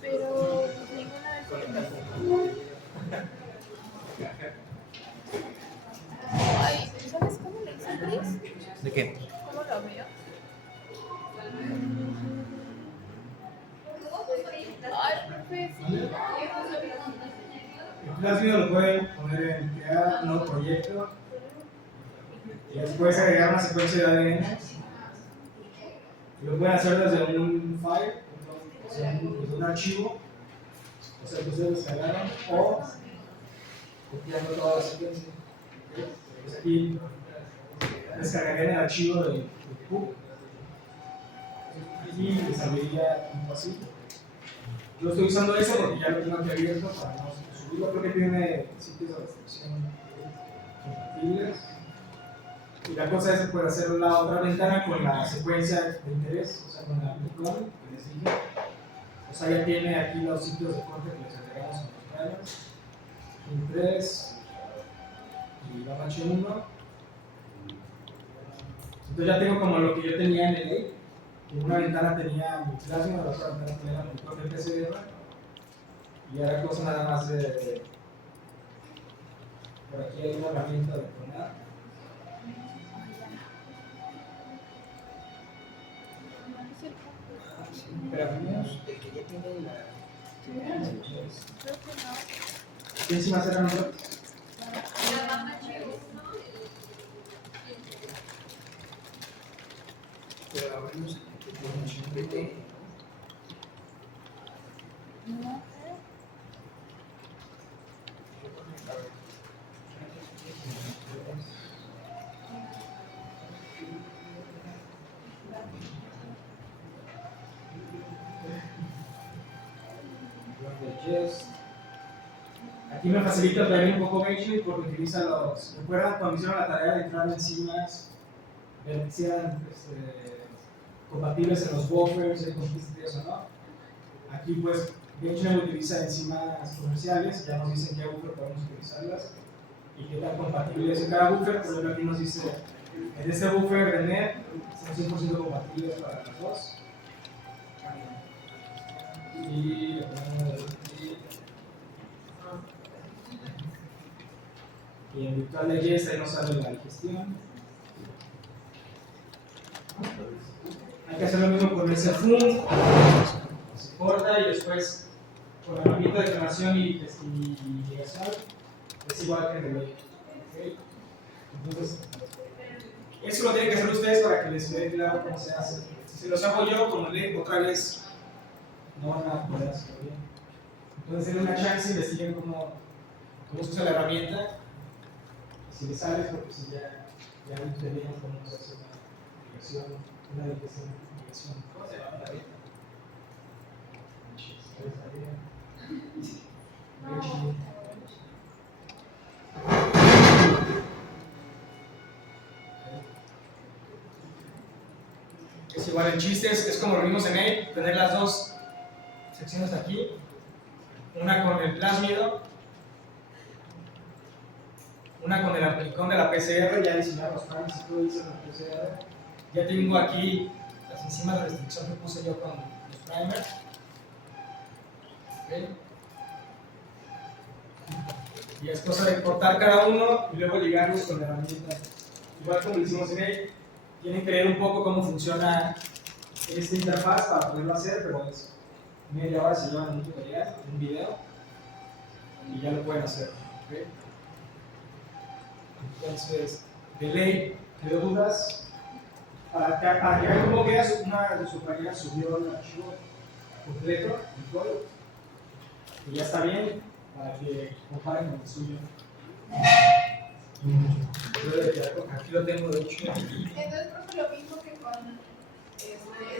Pero ninguna vez. Ay, ¿sabes cómo le hice, Chris? ¿De qué? ¿Cómo lo veo? Ay, profe, sí. El plácido lo pueden poner en crear un nuevo proyecto y después agregar una secuencia de ADN. Y lo pueden hacer desde un file, desde un archivo, o sea, que ustedes descargaron, o copiando toda la secuencia. Pues aquí descargarían el archivo del PUB y les abriría un pasito. Yo estoy usando ese porque ya lo tengo aquí abierto para no subirlo. Creo que tiene sitios de restricción compatibles. Y la cosa es que puede hacer la otra ventana con la secuencia de interés, o sea, con la icon que les dije. O sea, ya tiene aquí los sitios de corte que les agregamos en los drivers. In 3 y la H1. Entonces ya tengo como lo que yo tenía en el A. En una ventana tenía mi plasma, en la otra ventana tenía la monitor de PCR. Y ahora cosa nada más de. Por aquí hay una herramienta de clonar. Pero primero, el que ya tiene la. ¿Quién se va a hacer a nosotros? Pero abrimos el que Aquí me facilita también un poco Benchmark porque utiliza los. ¿Recuerdan cuando hicieron la tarea de entrar enzimas? Ver que sean compatibles en los buffers, en consistencias o no. Aquí, pues, Benchmark utiliza enzimas comerciales, ya nos dicen qué buffer podemos utilizarlas y qué tan compatibles en cada buffer. Por ejemplo, aquí nos dice en este buffer de NET son 100% compatibles para los dos. Y en virtual de Jest ahí nos sale la digestión. Hay que hacer lo mismo con ese FUN, se corta y después con la herramienta de clonación y ligación es igual que en el ley. ¿Okay? Entonces, eso lo tienen que hacer ustedes para que les quede claro cómo se hace. Si los hago yo, como ley, otra vez no van a poder hacerlo bien. Entonces, en una chance investiguen cómo se usa la herramienta. Si les sale, porque si ya entendemos cómo se hace una ligación, una ligación. ¿Cómo se llama la vida? Es igual el chiste, es como lo vimos en él, tener las dos secciones aquí, una con el plásmido, una con el amplicón de la PCR, ya diseñaron los planes y todo dice la PCR. Ya tengo aquí las enzimas de restricción que puse yo con los primers. ¿Okay? Y es cosa de cortar cada uno y luego ligarlos con la herramienta. Igual como lo hicimos en él, tienen que ver un poco cómo funciona esta interfaz para poderlo hacer, pero es media hora se llevan un tutorial, un video, y ya lo pueden hacer. ¿Okay? Entonces, de ley, ¿quedó dudas? Para que vean cómo queda una de sus compañeras subió el archivo completo, el código, y ya está bien, para que comparen con el suyo. Aquí lo tengo de hecho. Entonces, profe, lo mismo que con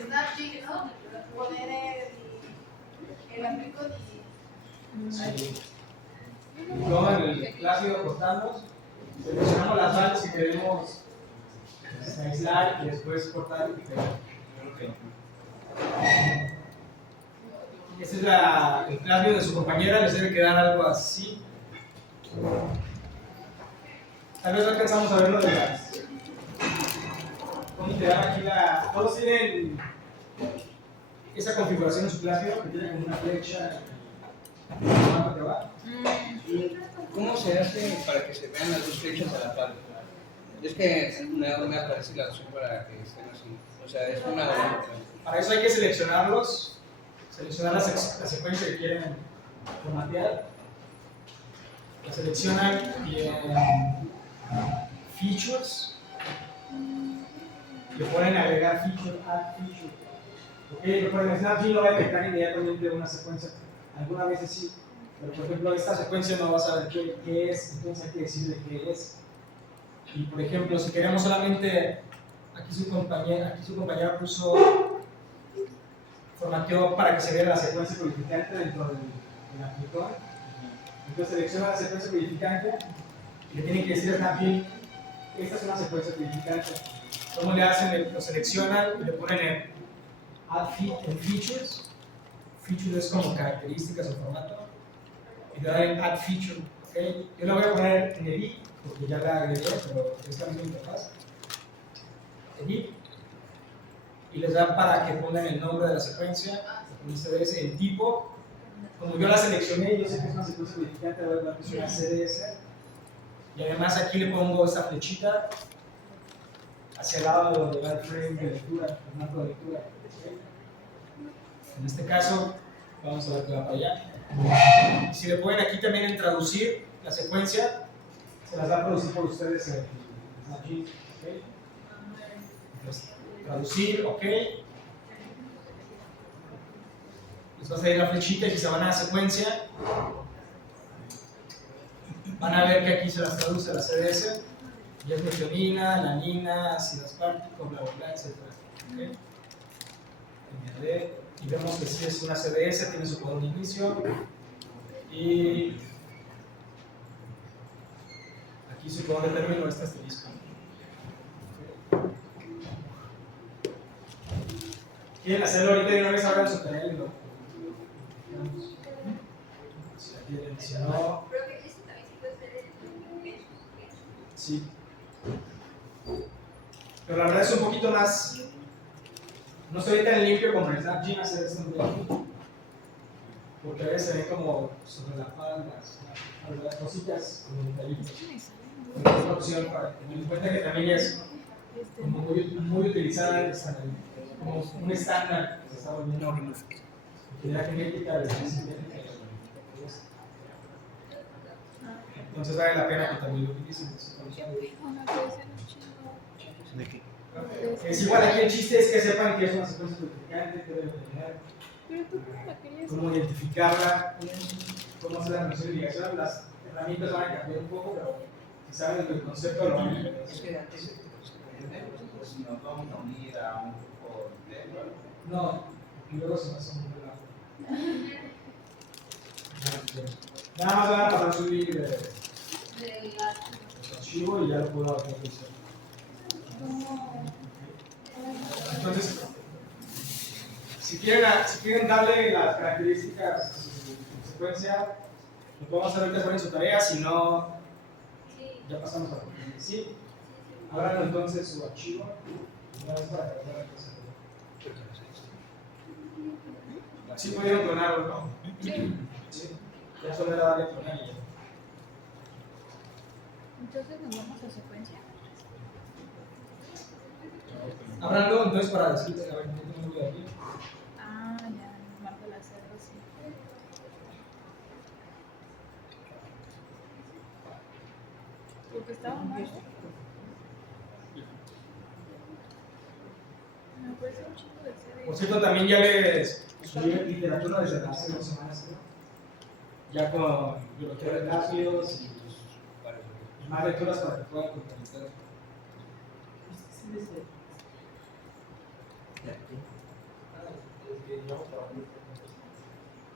Snapchat, ¿no? Poner el amplicón y. Sí. Toman el plácido, cortamos, seleccionamos las sales que queremos aislar y después cortar y pegar. Este es el plasmio de su compañera, les debe quedar algo así. Tal vez no alcanzamos a ver lo de las ¿Cómo te dan aquí la...? Todos tienen esa configuración en su clase, ¿no? Que tiene como una flecha y que va. ¿Y cómo se hace para que se vean las dos flechas a la par? Es que no me aparece la opción para que estén así. O sea, es una o otra. Para eso hay que seleccionarlos, seleccionar la secuencia que quieren formatear. La seleccionan y en Features le ponen agregar feature, add feature. Ok, le ponen Snapseed, no va a detectar inmediatamente una secuencia. Algunas veces sí, pero por ejemplo esta secuencia no va a saber qué es, entonces hay que decirle qué es. Y por ejemplo, si queremos solamente, aquí su compañera puso, formateó para que se vea la secuencia codificante dentro del aplicador. Entonces selecciona la secuencia codificante y le tienen que decir a Snapseed, esta es una secuencia codificante. ¿Cómo le hacen? Lo seleccionan y le ponen en Add en Features. Features es como características o formato. Y le dan en Add Feature. ¿Okay? Yo la voy a poner en Edit, porque ya la agregué, pero es la misma interfaz. Edit. Y les dan para que pongan el nombre de la secuencia, el CDS, el tipo. Como yo la seleccioné, yo sé que es una secuencia codificante, voy a dar que es una CDS. Y además aquí le pongo esta flechita hacia el lado de donde va el frame de lectura, el marco de lectura. ¿Okay? En este caso, vamos a ver que va para allá. Y si le ponen aquí también en traducir la secuencia, se las va a producir por ustedes en Snapseed. ¿Okay? Entonces, traducir, ok. Les va a salir la flechita y si se van a la secuencia, van a ver que aquí se las traduce a la CDS. Y es metionina, alanina, ácido aspartico, bla, bla, bla, etc. ¿Okay? Y vemos que sí es una CDS, tiene su color de inicio. Y aquí su color de término está asterisco. ¿Quieren hacerlo ahorita de una vez ahora en su tarea? Si aquí le mencionó. Sí. Pero la verdad es un poquito más. No se ve tan limpio como el Snapseed hacer esto en blanco. Porque a veces se ve como sobre la palma, las cositas como detallitos. Es una opción para tener en cuenta que también es como muy utilizada como un estándar que se está volviendo de la genética de la sintética. Entonces vale la pena que también lo utilicen. ¿De qué? Es igual, aquí el chiste es que sepan que es una secuencia codificante, que deben tener, cómo identificarla, cómo hacer la mención de ligación. Las herramientas van a cambiar un poco, pero si saben el concepto lo van a entender. Es que antes pues nos vamos a unir a un grupo de... No, y luego se me hace muy largo. Nada más van a pasar su link de archivo y ya lo puedo actualizar. Entonces, si quieren darle las características a su secuencia, lo podemos hacer ahorita en su tarea, si no, ya pasamos a la ¿sí? Abran entonces su archivo, una vez para cargar la cosa. ¿Sí pudieron clonarlo, no? Sí. Ya solo era darle clonar y ya. Entonces nos vamos a secuencia. Ábranlo entonces para decirte, a ver, no tengo de aquí. Ah, ya, marco la cerro, sí. Porque estaba mal. Me parece un chingo de serie. Por cierto, también ya les subí literatura desde hace 2 semanas, ¿no? Ya con biología de lácteos y más lecturas para que puedan complementar.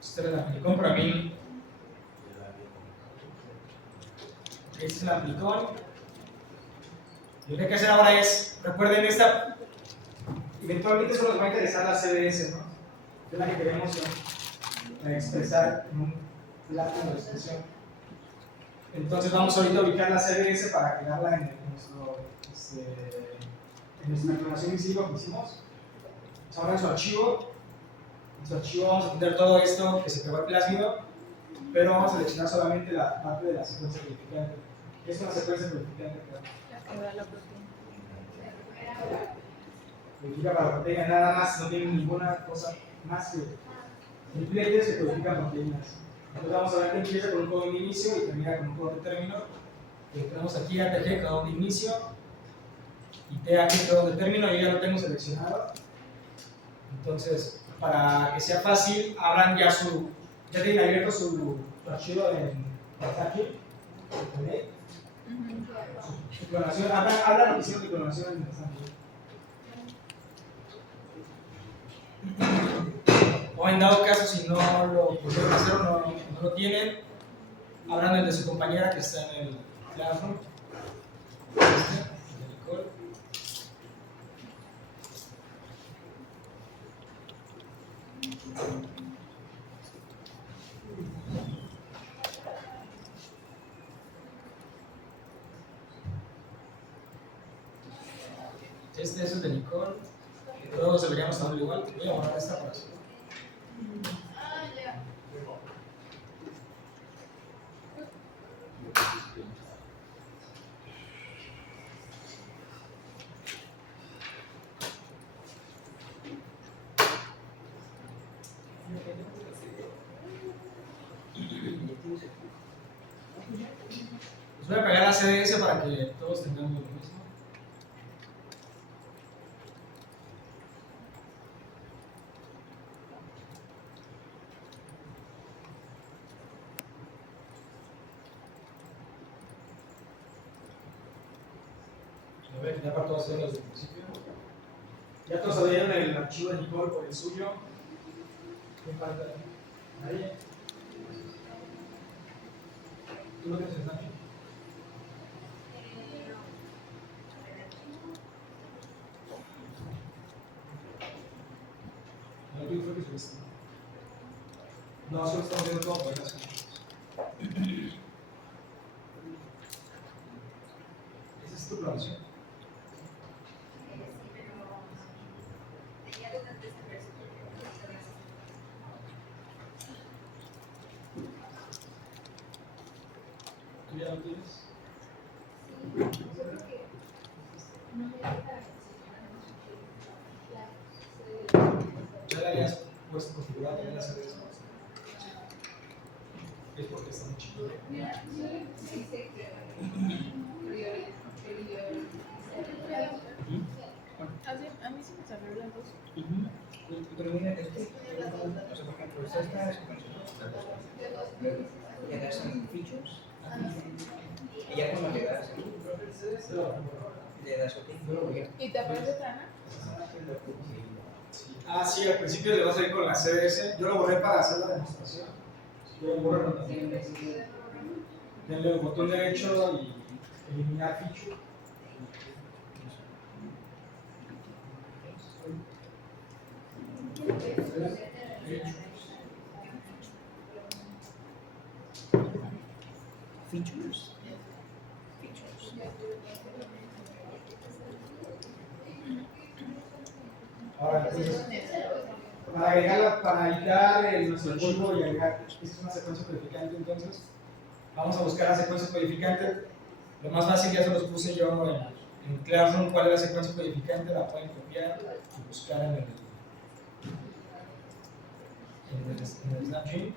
Esta es la Amplicón para mí. Esta es la Amplicón. Lo que hay que hacer ahora es, recuerden esta, eventualmente solo nos va a interesar la CDS, ¿no? Que es la que queremos expresar en un plátano de expresión. Entonces vamos ahorita a ubicar la CDS para crearla en en nuestra clonación visiva que hicimos. Ahora en su archivo vamos a tener todo esto que se pegó al plásmido, pero vamos a seleccionar solamente la parte de la secuencia codificante. ¿Qué es una secuencia codificante? La que da la proteína. Codifica para la proteína, nada más, no tiene ninguna cosa más que nucleotidos que codifican proteínas. Entonces vamos a ver que empieza con un codón de inicio y termina con un codón de término. Tenemos aquí ATG, codón de inicio, y TAG, codón de término. Yo ya lo tengo seleccionado. Entonces, para que sea fácil, abran ya tienen abierto su archivo en aquí. Su clonación, abran lo que hicieron de clonación en o en dado caso, si no lo pudieron hacer o no lo tienen, abran el de su compañera que está en el Classroom. Este es el de Nicole. Todos deberíamos estar igual. Voy a borrar esta para hacerlo. Ah, ya. Les voy a pegar la CDS para que todos tengamos lo mismo. Lo voy a quitar para todos hacerlo desde el principio. Ya todos abrieron el archivo de Nicole por el suyo. ¿Qué falta? ¿Nadie? ¿Tú lo tienes en Snapchat? No, yo creo que subiste. No, solo estamos viendo todo por eso. ¿Esa es tu clonación? ¿Tú ya lo tienes? ¿Ya la habías puesto configurada también la CDS? Es porque está muy chido. A mí sí me salió las dos. Pero mira, es que, o sea, por ejemplo, esta secuencia, le das en features, y ya cuando le das aquí, le das OK. ¿Y te aparece plana? Ah, sí, al principio le vas a ir con la CDS. Yo lo borré para hacer la demostración. Yo lo borro también. Denle el botón derecho y eliminar feature. Features. Ahora, entonces, para agregarla, para editar nuestro archivo y agregar, esta es una secuencia codificante, entonces, vamos a buscar la secuencia codificante. Lo más fácil ya se los puse yo en Classroom, cuál es la secuencia codificante, la pueden copiar y buscar en el Snapchat.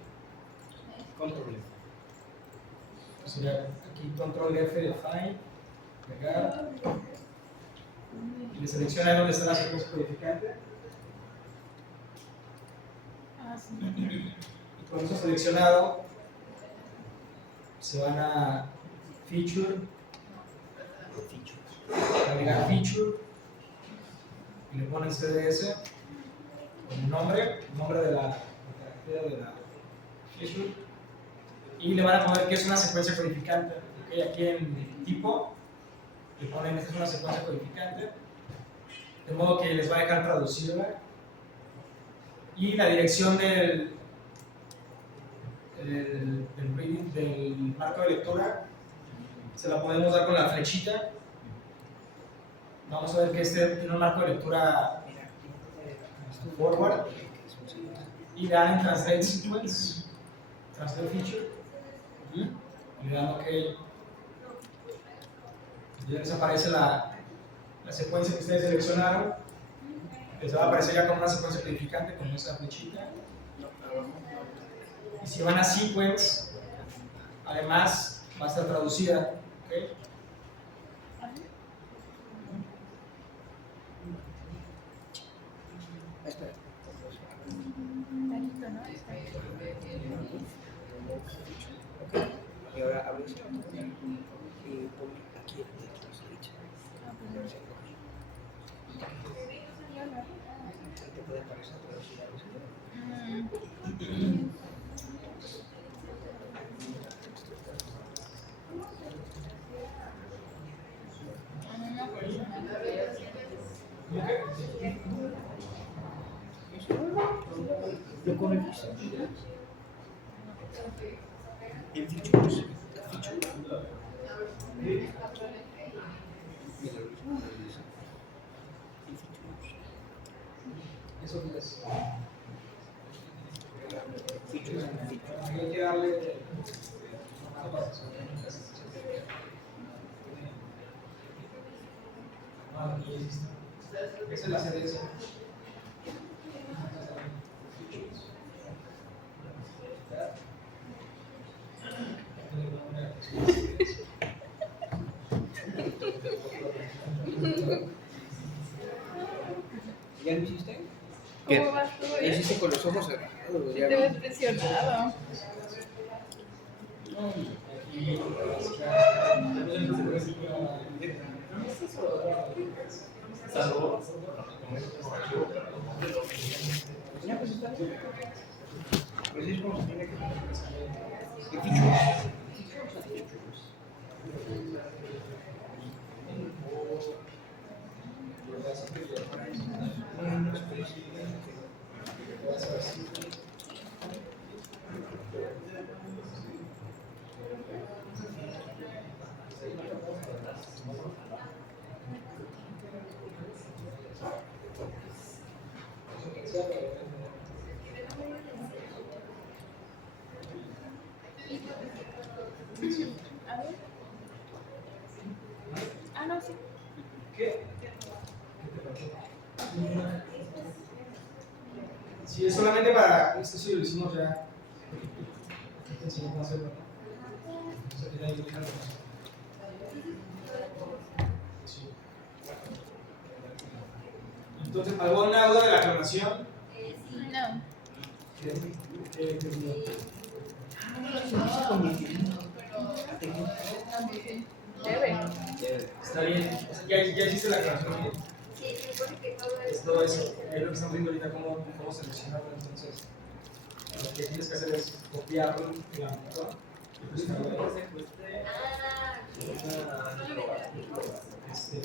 Control F. Sería aquí Control F de Find, pegar, y le selecciona dónde está la secuencia codificante. Ah, sí. Y con eso seleccionado, se van a Feature, agregar Feature, y le ponen CDS como nombre de la caractera de la Feature, y le van a poner que es una secuencia codificante. ¿Okay? Aquí en tipo, le ponen esta es una secuencia codificante, de modo que les va a dejar traducirla. Y la dirección del marco de lectura se la podemos dar con la flechita Vamos a ver que este tiene un marco de lectura forward y le dan en translate sequence, translate feature, y le dan OK. Y ya les aparece la secuencia que ustedes seleccionaron. Les va a aparecer ya como una secuencia codificante con esa flechita. Y si van a sequence, además va a estar traducida. ¿Okay? Espera. Tanito, ¿no? Está ahí. Y ahora abro esto y pon aquí el translate. Ah, pues no. Te puede aparecer traducida. Lo corregiste. En features. Eso es. Features. Hay que darle. Esa es la secuencia. ¿Ya lo hiciste? ¿Cómo vas tú? Lo hiciste con los ojos cerrados. Te ves presionado. Ya, pues está bien. Pues es como se tiene que hacer. En features. A ver. Ah, no, sí. ¿Qué? Sí, es solamente para. Esto sí lo hicimos ya. Te enseñé cómo hacerlo. Sí. Entonces, ¿alguna duda de la clonación? No. Debe. Está bien. Ya hiciste la clonación. ¿Bien? Sí, se supone que todo Es todo eso. Es lo que estamos viendo ahorita, cómo seleccionarlo. Entonces, lo que tienes que hacer es copiarlo en la computadora y buscarlo ahí.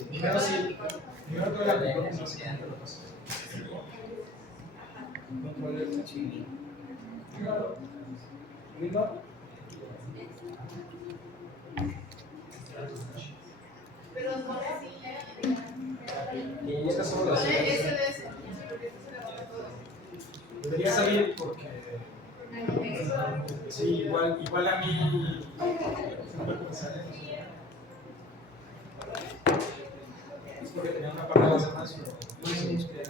Primero sí, primero todo el aplicador que no se cuenta lo pasa. Control el chile. Claro. ¿Listo? Pero no Y buscas solo las es debería salir porque sí, igual a mí es porque tenía una parte de base más, pero no sé, es que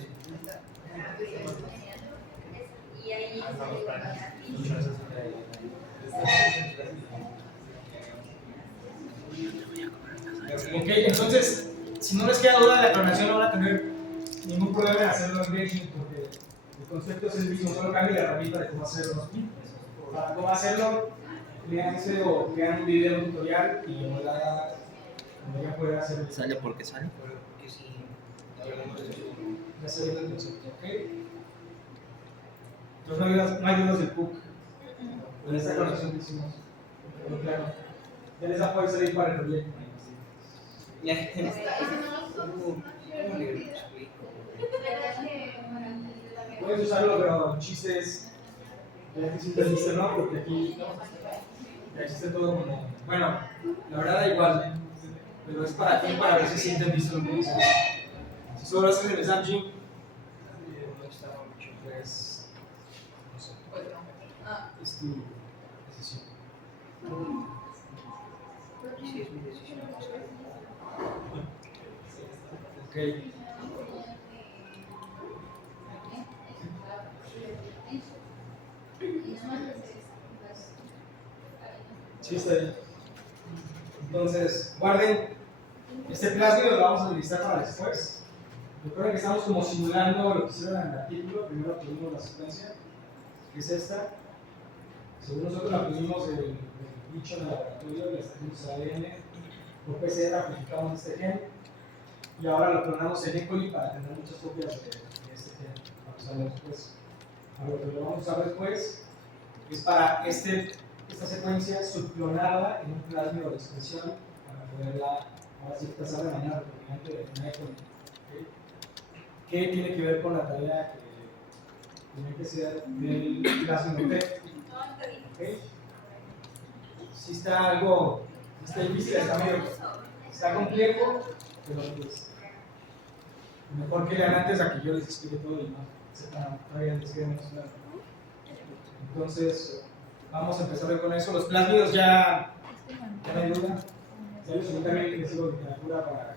y ahí ok, entonces, si no les queda duda de la clonación, no van a tener ningún problema en hacerlo en Genshin porque el concepto es el mismo, solo cambia la herramienta de cómo hacerlo. Para cómo hacerlo, créanse o crean un video tutorial y lo ya puede hacer. ¿Sale porque sale? Porque si Ya se ve el concepto, ¿ok? Entonces no hay dudas del PUC. En esta clonación que hicimos. Pero claro, ya les puede salir para el proyecto. ¿Cómo le explico? Puedes usarlo, pero el chiste es ya que siempre existe, ¿no? Porque aquí ya existe todo como. Bueno, la verdad da igual. pero es para ti, para ver si sienten visto lo que dices. Si solo haces el exam gym, pues, no sé, es tu decisión. Sí, es mi decisión. Ok. Sí, está bien. Entonces, guarden este plásmido, lo vamos a utilizar para después. Recuerden que estamos como simulando lo que hicieron en el artículo. Primero tuvimos la secuencia, que es esta. Según nosotros la tuvimos del bicho en el laboratorio, le extraímos ADN, por PCR amplificamos este gen y ahora lo clonamos en E. coli para tener muchas copias de este gen. Vamos a ver después. A lo que lo vamos a usar después es para esta secuencia subclonarla en un plásmido de expresión para poderla ahora sí pasar de manera recombinante de una E. coli. ¿Okay? ¿Qué tiene que ver con la tarea que tiene que ser del plásmido T? ¿Okay? Sí está algo, está difícil, está complejo, pero pues mejor que lean antes a que yo les explique todo y no sepan todavía les quede menos claro. Entonces, vamos a empezar con eso. Los plásmidos ya no hay duda. Ya les subí también que les sigo literatura para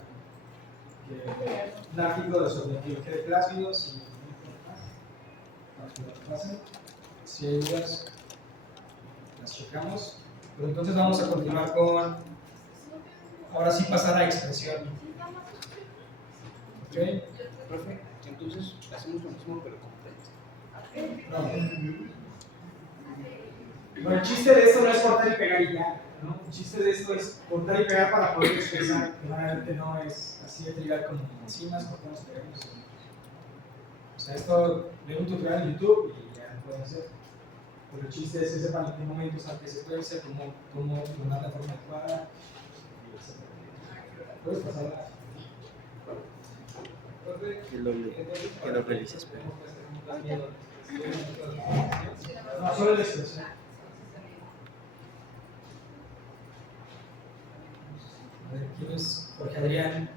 que un artículo sobre la biología de plásmidos y para que lo pasen. Si hay dudas, las checamos. Pero entonces vamos a continuar con, ahora sí pasar a expresión. ¿Ok? Profe, entonces hacemos lo mismo pero con PET. No. Bueno, el chiste de esto no es cortar y pegar y ya, ¿no? El chiste de esto es cortar y pegar para poder expresar, que realmente no es así de trivial como enzimas, cortamos y pegamos. O sea, esto de un tutorial en YouTube y ya lo pueden hacer. Pero el chiste es que sepan en qué momentos hay que secuencia, cómo clonar de forma adecuada, etc. Puedes pasar que lo revises, pero no, solo la expresión. A ver, ¿quién es Jorge Adrián?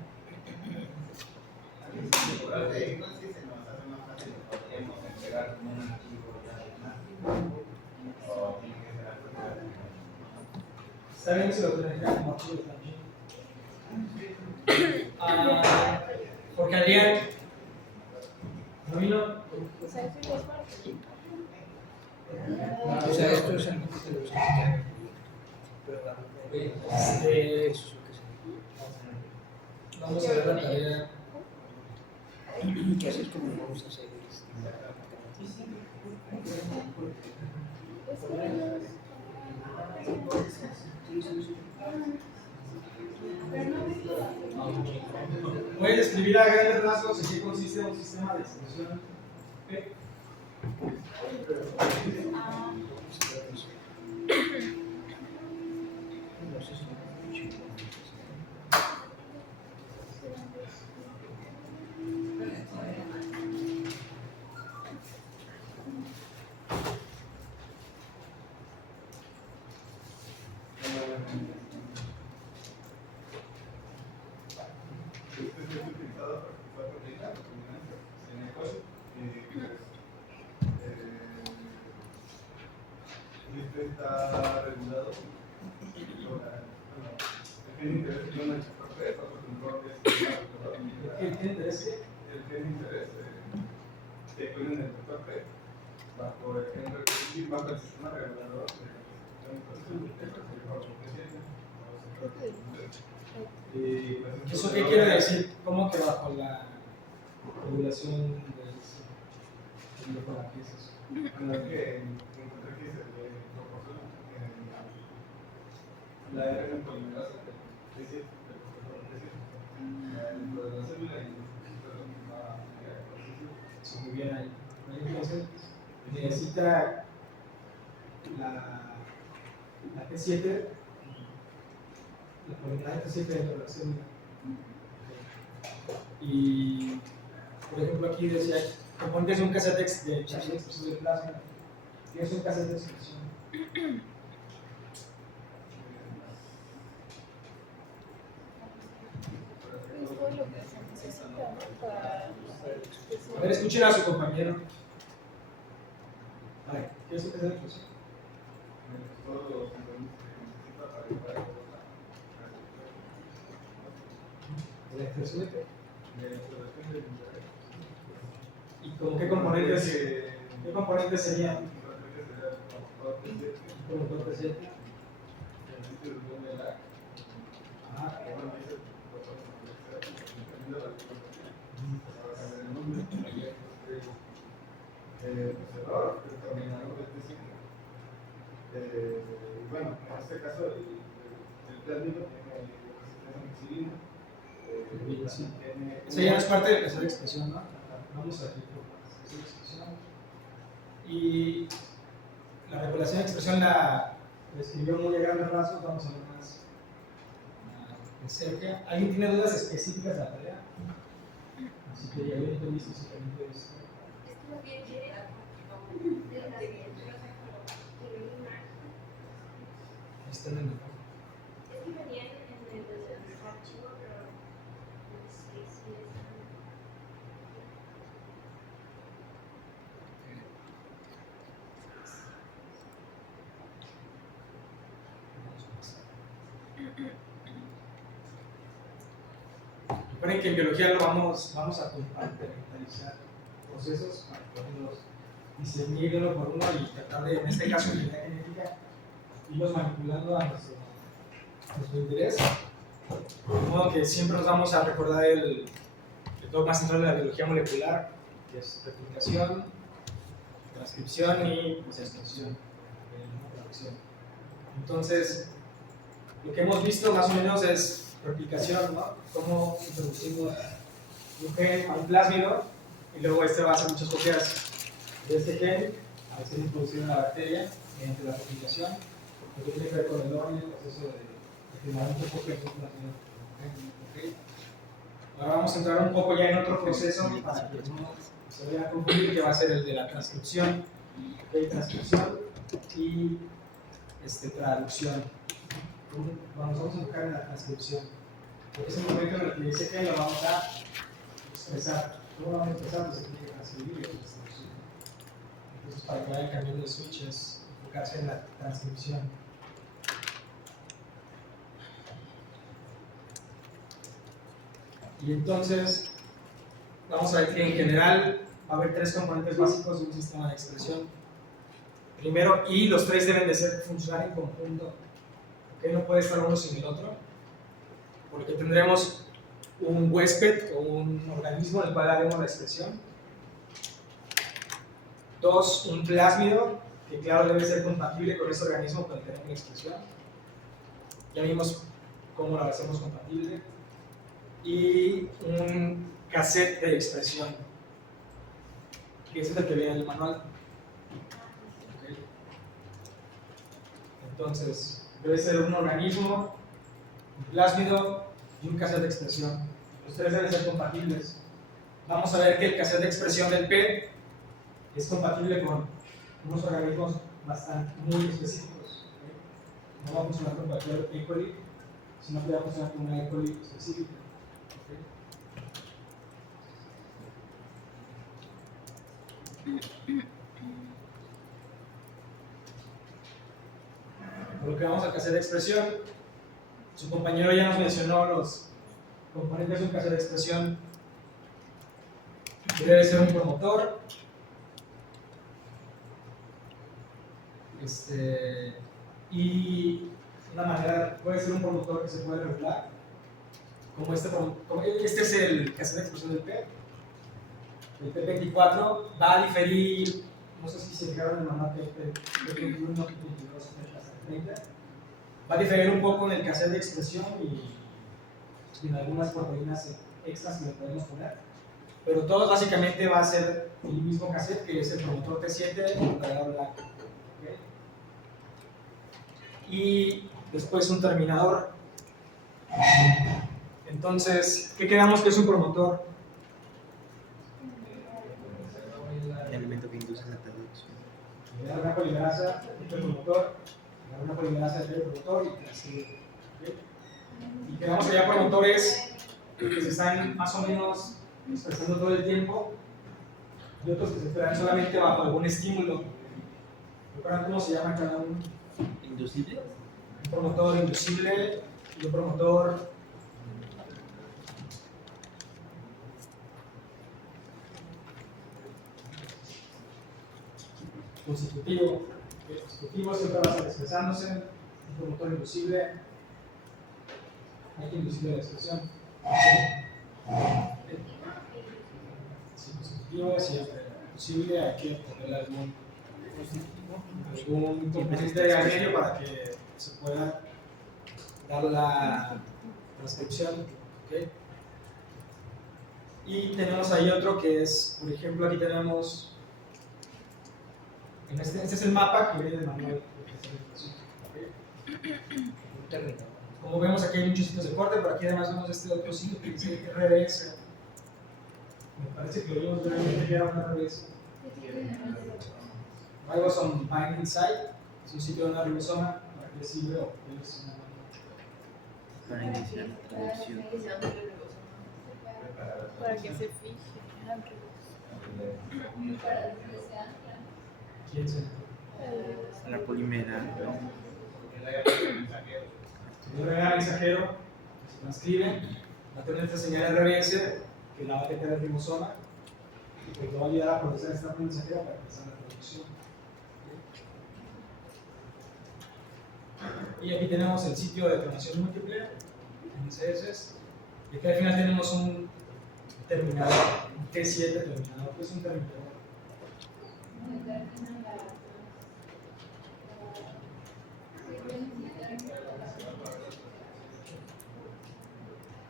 Está bien si lo tendría como archivo también. Jorge Adrián. ¿No vino? O sea, eso ya es para que- O sea, esto es algo que tenemos que quitar. Pero eso es lo que se Vamos a ver la tarea. que así es como lo vamos a hacer. Voy a describir a grandes rasgos en qué consiste un sistema de expresión. ¿Okay? Está regulado el gen interés que no es perfecto, ¿Qué interés? el gen interés que incluyen el factor P bajo el gen recursivo bajo el sistema regulador de ¿Eso qué quiere decir? ¿Cómo que bajo la regulación de la piezas? Bueno, es que encontré que se le proporciona la RNA polimerasa del T7, dentro de la célula y Sí, muy bien ahí. Entonces, necesita la T7, la polimerasa T7 dentro de la célula. Y, por ejemplo, aquí decía, componentes de un cassette de expresión de plasma. ¿Qué es un cassette de expresión? para... A ver, escuchen a su compañero. A ver, ¿qué es lo que se dice? Todos los componentes que necesita para llevar a cabo La expresión de P. la exploración del interés. ¿Y con qué componentes serían? Promotor presente. Ah, bueno, en este caso el término tiene insulina. sí. Eso ya es parte del caso de expresión, ¿no? Vamos a ver caso de expresión. Y la regulación de expresión la describió muy a grandes rasgos, vamos a ver más de cerca. ¿Alguien tiene dudas específicas de la tarea? Así que ya había visto si también puedes. Estuvo bien general. Está en el Es que venían en el archivo, pero no sé si es. Recuerden que en biología lo vamos a compartimentalizar procesos para poderlos discernir uno por uno y tratar de, en este caso, en la genética, irlos manipulando a nuestro interés. De modo que siempre nos vamos a recordar el dogma central de la biología molecular, que es replicación, transcripción y pues, expresión, traducción. Entonces, lo que hemos visto más o menos es replicación, ¿no? Cómo introducimos un gen a un plásmido y luego este va a hacer muchas copias de este gen al ser introducido en la bacteria mediante la replicación, lo que tiene que ver con el orden, el proceso de generar un poco de plásmido. ¿Okay? Ahora vamos a entrar un poco ya en otro proceso para que no se vaya a confundir, que va a ser el de la transcripción. ¿Okay? Transcripción y traducción. Vamos a enfocar en la transcripción. Porque es el momento en el que ese gen lo vamos a expresar. ¿Cómo lo vamos a expresar? Pues se tiene que transcribir y transcripción. Entonces, para que vaya cambiando de switches, enfocarse en la transcripción. Y entonces, vamos a ver que en general va a haber tres componentes básicos de un sistema de expresión. Primero, y los tres deben de funcionar en conjunto. ¿Okay? No puede estar uno sin el otro, porque tendremos un huésped o un organismo en el cual haremos la expresión. Dos, un plásmido, que claro debe ser compatible con ese organismo para tener una expresión. Ya vimos cómo la hacemos compatible. Y un cassette de expresión, que ese es el que viene en el manual. Okay. Entonces, debe ser un organismo, un plásmido y un cassette de expresión. Los tres deben ser compatibles. Vamos a ver que el cassette de expresión del P es compatible con unos organismos muy específicos. ¿Okay? No va a funcionar con cualquier E. coli, sino que va a funcionar con una E. coli específica. Por lo que vamos al cassette de expresión, su compañero ya nos mencionó los componentes de un cassette de expresión. Debe ser un promotor, y una manera, puede ser un promotor que se puede regular, como este es el cassette de expresión del P. El P24 va a diferir, no sé si se fijaron en el manual que P21, P22, P30, va a diferir un poco en el cassette de expresión y en algunas proteínas extras que le podemos poner, pero todos básicamente va a ser el mismo cassette, que es el promotor T7 y el cargador blanco. ¿Okay? Y después un terminador. Entonces, ¿qué quedamos que es un promotor? El elemento que induce la traducción. Le da una polimerasa, el promotor, le da una polimerasa del promotor y así. ¿Okay? Y quedamos que ya promotores que se están más o menos expresando todo el tiempo, y otros que se expresan solamente bajo algún estímulo. ¿Recuerdan cómo se llama cada uno? ¿Inducible? Un promotor inducible y un promotor constitutivo. El constitutivo siempre va a estar expresándose. Un promotor inducible. Hay que inducir la expresión. Sí, constitutivo, siempre inducible, hay que ponerle algún componente de medio para que se pueda dar la transcripción. ¿Okay? Y tenemos ahí otro que es, por ejemplo, aquí tenemos, este es el mapa que viene del manual de presentación. Un término. Como vemos, aquí hay muchos sitios de corte, pero aquí además vemos este otro sitio que dice RBS. Me parece que lo vimos brevemente que era un RBS. Ribosome Binding Site es un sitio de una ribosoma para que sirve o es una. Para iniciar la traducción. Para que se fije. ¿Quién se? La polimera. El RNA mensajero se transcribe, va a tener esta señal RBS que la va a tener el ribosoma y pues lo va a ayudar a procesar esta mensajera para empezar la traducción. Y aquí tenemos el sitio de declamación múltiple en CSS. Y aquí al final tenemos un terminador, un T7 terminador. ¿Qué es un terminador?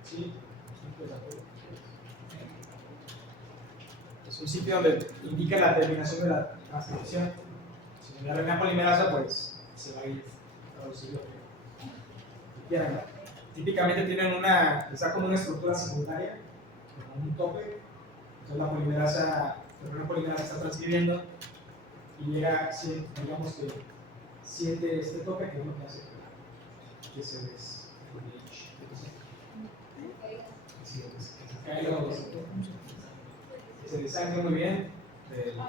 Sí, es un sitio donde indica la terminación de la transcripción. Si la RNA polimerasa, pues se va a ir traducido lo que quieran. Típicamente tienen les da como una estructura secundaria, como un tope. Entonces la RNA polimerasa está transcribiendo y llega, digamos que 7 este tope, que es lo que hace que se se desangre muy bien del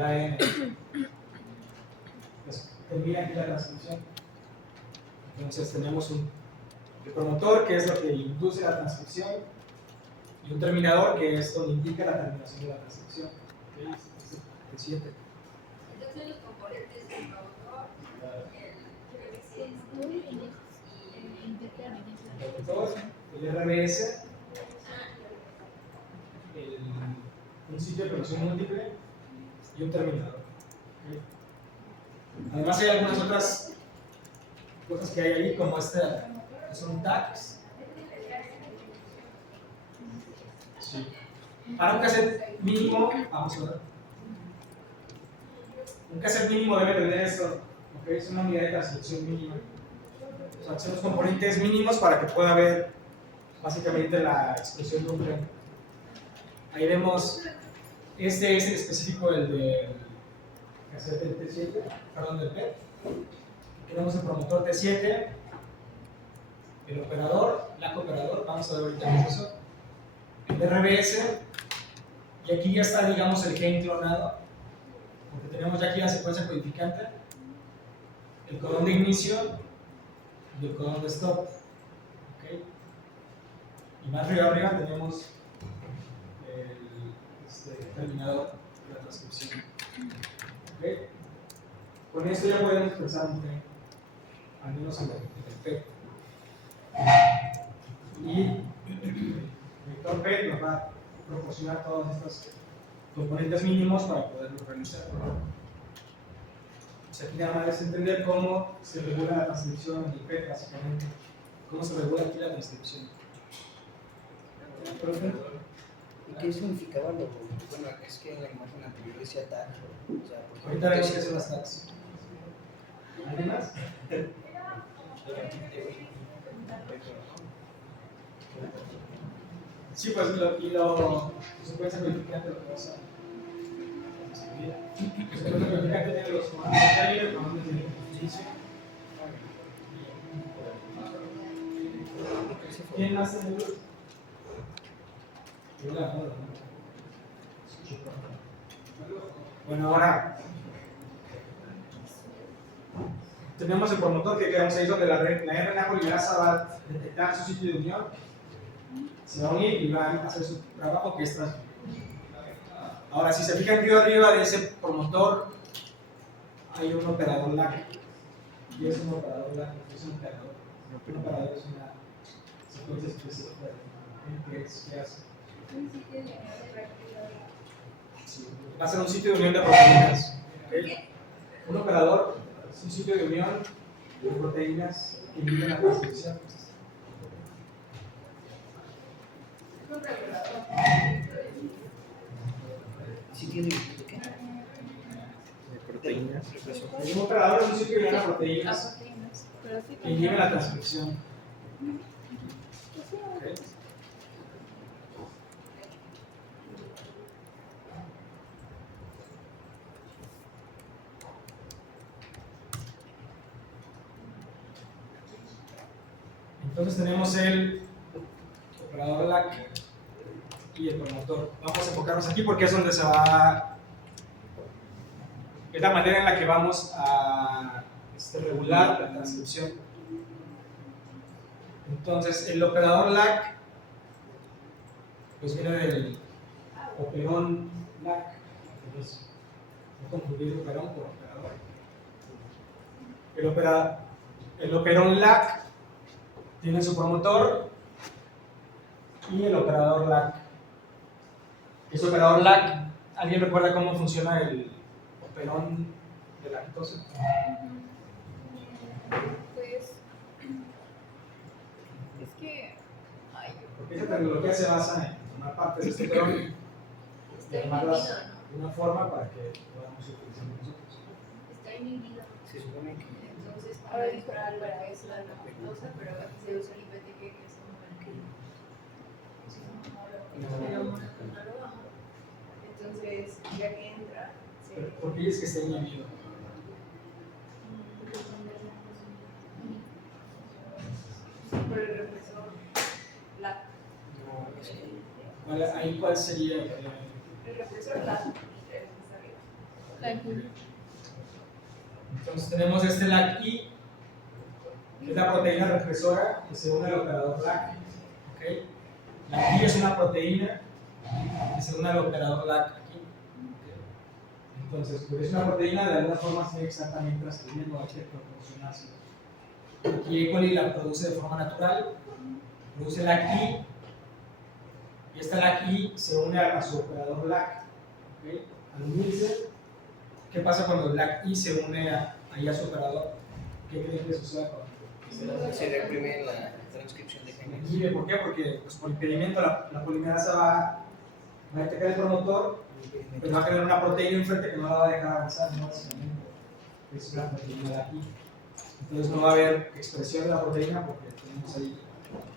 ADN. Pues, termina aquí la transcripción. Entonces tenemos el promotor, que es lo que induce la transcripción, y un terminador, que es donde indica la terminación de la transcripción. ¿Okay? Este T7. Entonces los componentes del promotor, El promotor, el RBS, un sitio de producción múltiple y un terminador. ¿Okay? Además hay algunas otras cosas que hay ahí, como que son tags. Sí. Para un cassette mínimo, vamos a ver. Un cassette mínimo debe tener esto, ¿okay? Es una unidad de transcripción mínima. O sea, son los componentes mínimos para que pueda haber básicamente la expresión de un tren. Ahí vemos, este es el específico, el del cassette T7, perdón, del PET. Tenemos el promotor T7, el operador, la cooperador, vamos a ver ahorita qué es eso, el RBS, y aquí ya está, digamos, el gen clonado, porque tenemos ya aquí la secuencia codificante, el codón de inicio y el codón de stop. ¿Okay? Y más arriba tenemos el terminador de la transcripción. ¿Okay? Con esto ya podemos expresar un gen, al menos en el PET. Y el vector PET nos va a proporcionar todos estos componentes mínimos para poderlo realizar. O sea, aquí nada más es entender cómo se regula la transcripción en el PET, básicamente. Cómo se regula aquí la transcripción. Profe, ¿y qué significaba lo? Bueno, es que en la imagen anterior decía tag. O sea, ¿por qué? Ahorita vemos qué son las tags. ¿Alguien más? Sí, pues secuencia codificante lo que vas a escribir. La secuencia codificante tiene los comandos de término, comandos de inicio. ¿Quién más tiene dudas? Bueno, ahora tenemos el promotor que quedamos ahí donde la RNA polimerasa va a detectar su sitio de unión, se va a unir y va a hacer su trabajo que es transcribir. Ahora, si se fijan arriba de ese promotor hay un operador LAC. ¿Y es un operador LAC? Es un operador. Un operador es una secuencia específica de ¿qué hace? Un sitio de unión de reactividad. Sí, va a ser un sitio de unión de proteínas. ¿Okay? Un operador es un sitio de unión de proteínas que inhiben la transcripción. Un regulador. ¿Sí tiene qué? De proteínas. Un operador es un sitio de unión de proteínas Pero sí que inhiben la transcripción. ¿Okay? Entonces tenemos el operador LAC y el promotor. Vamos a enfocarnos aquí porque es donde se va, es la manera en la que vamos a regular la transcripción. Entonces el operador LAC pues viene del operón LAC. Entonces, no confundir operón por operador. El operón LAC tiene su promotor y el operador LAC. Ese operador LAC, ¿alguien recuerda cómo funciona el operón de lactosa? Pues es que ay, Porque esa tecnología se basa en tomar partes de este operón y Está armarlas inhibido, ¿no? de una forma para que podamos utilizarlo nosotros. Está inhibido. Se supone que. Entonces, A para ver, entrar es la lactosa, pero aquí se usa el IPTG, que es como el que entonces, ya que entra, Pero, ¿por qué es que está inhibido? por el represor LAC. Ahí cuál sería El represor LAC, el que está arriba. la inhibición. Entonces tenemos este LAC-I, que es la proteína represora que se une al operador LAC. ¿Okay? La I es una proteína que se une al operador LAC aquí. ¿Okay? Entonces, pues es una proteína, de alguna forma se exactamente transcribiendo, hay que proporcionarse. Aquí E. coli la produce de forma natural, produce LAC-I, y esta LAC-I se une a su operador LAC. ¿Okay? Al unirse, ¿qué pasa cuando el LAC-I se une ahí a su operador? ¿Qué creen que sucede con Se reprime la transcripción de genes. inhibe? ¿Por qué? Porque pues, por impedimento la polimerasa va a detectar el promotor, pero va a crear una proteína enfrente que no la va a dejar avanzar, ¿no? Básicamente, es la proteína de aquí. Entonces no va a haber expresión de la proteína porque tenemos ahí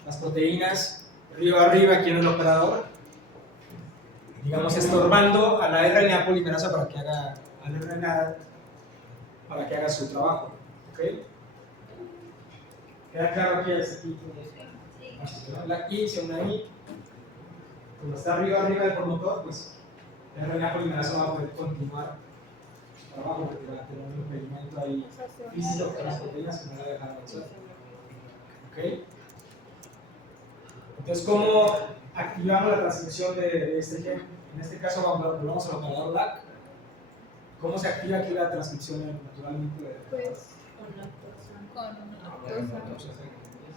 las proteínas río arriba aquí en el operador, digamos estorbando a la RNA polimerasa para que haga a la RNA para que haga su trabajo. ¿Ok? ¿Queda claro aquí? La I se une ahí. Cuando está arriba del promotor, pues la RNA polimerasa va a poder continuar su trabajo porque va a tener un impedimento ahí físico con las proteínas que no la dejan avanzar. ¿Ok? Entonces, ¿cómo activamos la transcripción de este gen? En este caso, volvamos al operador LAC. ¿Cómo se activa aquí la transcripción naturalmente? Pues Con una con lactosa.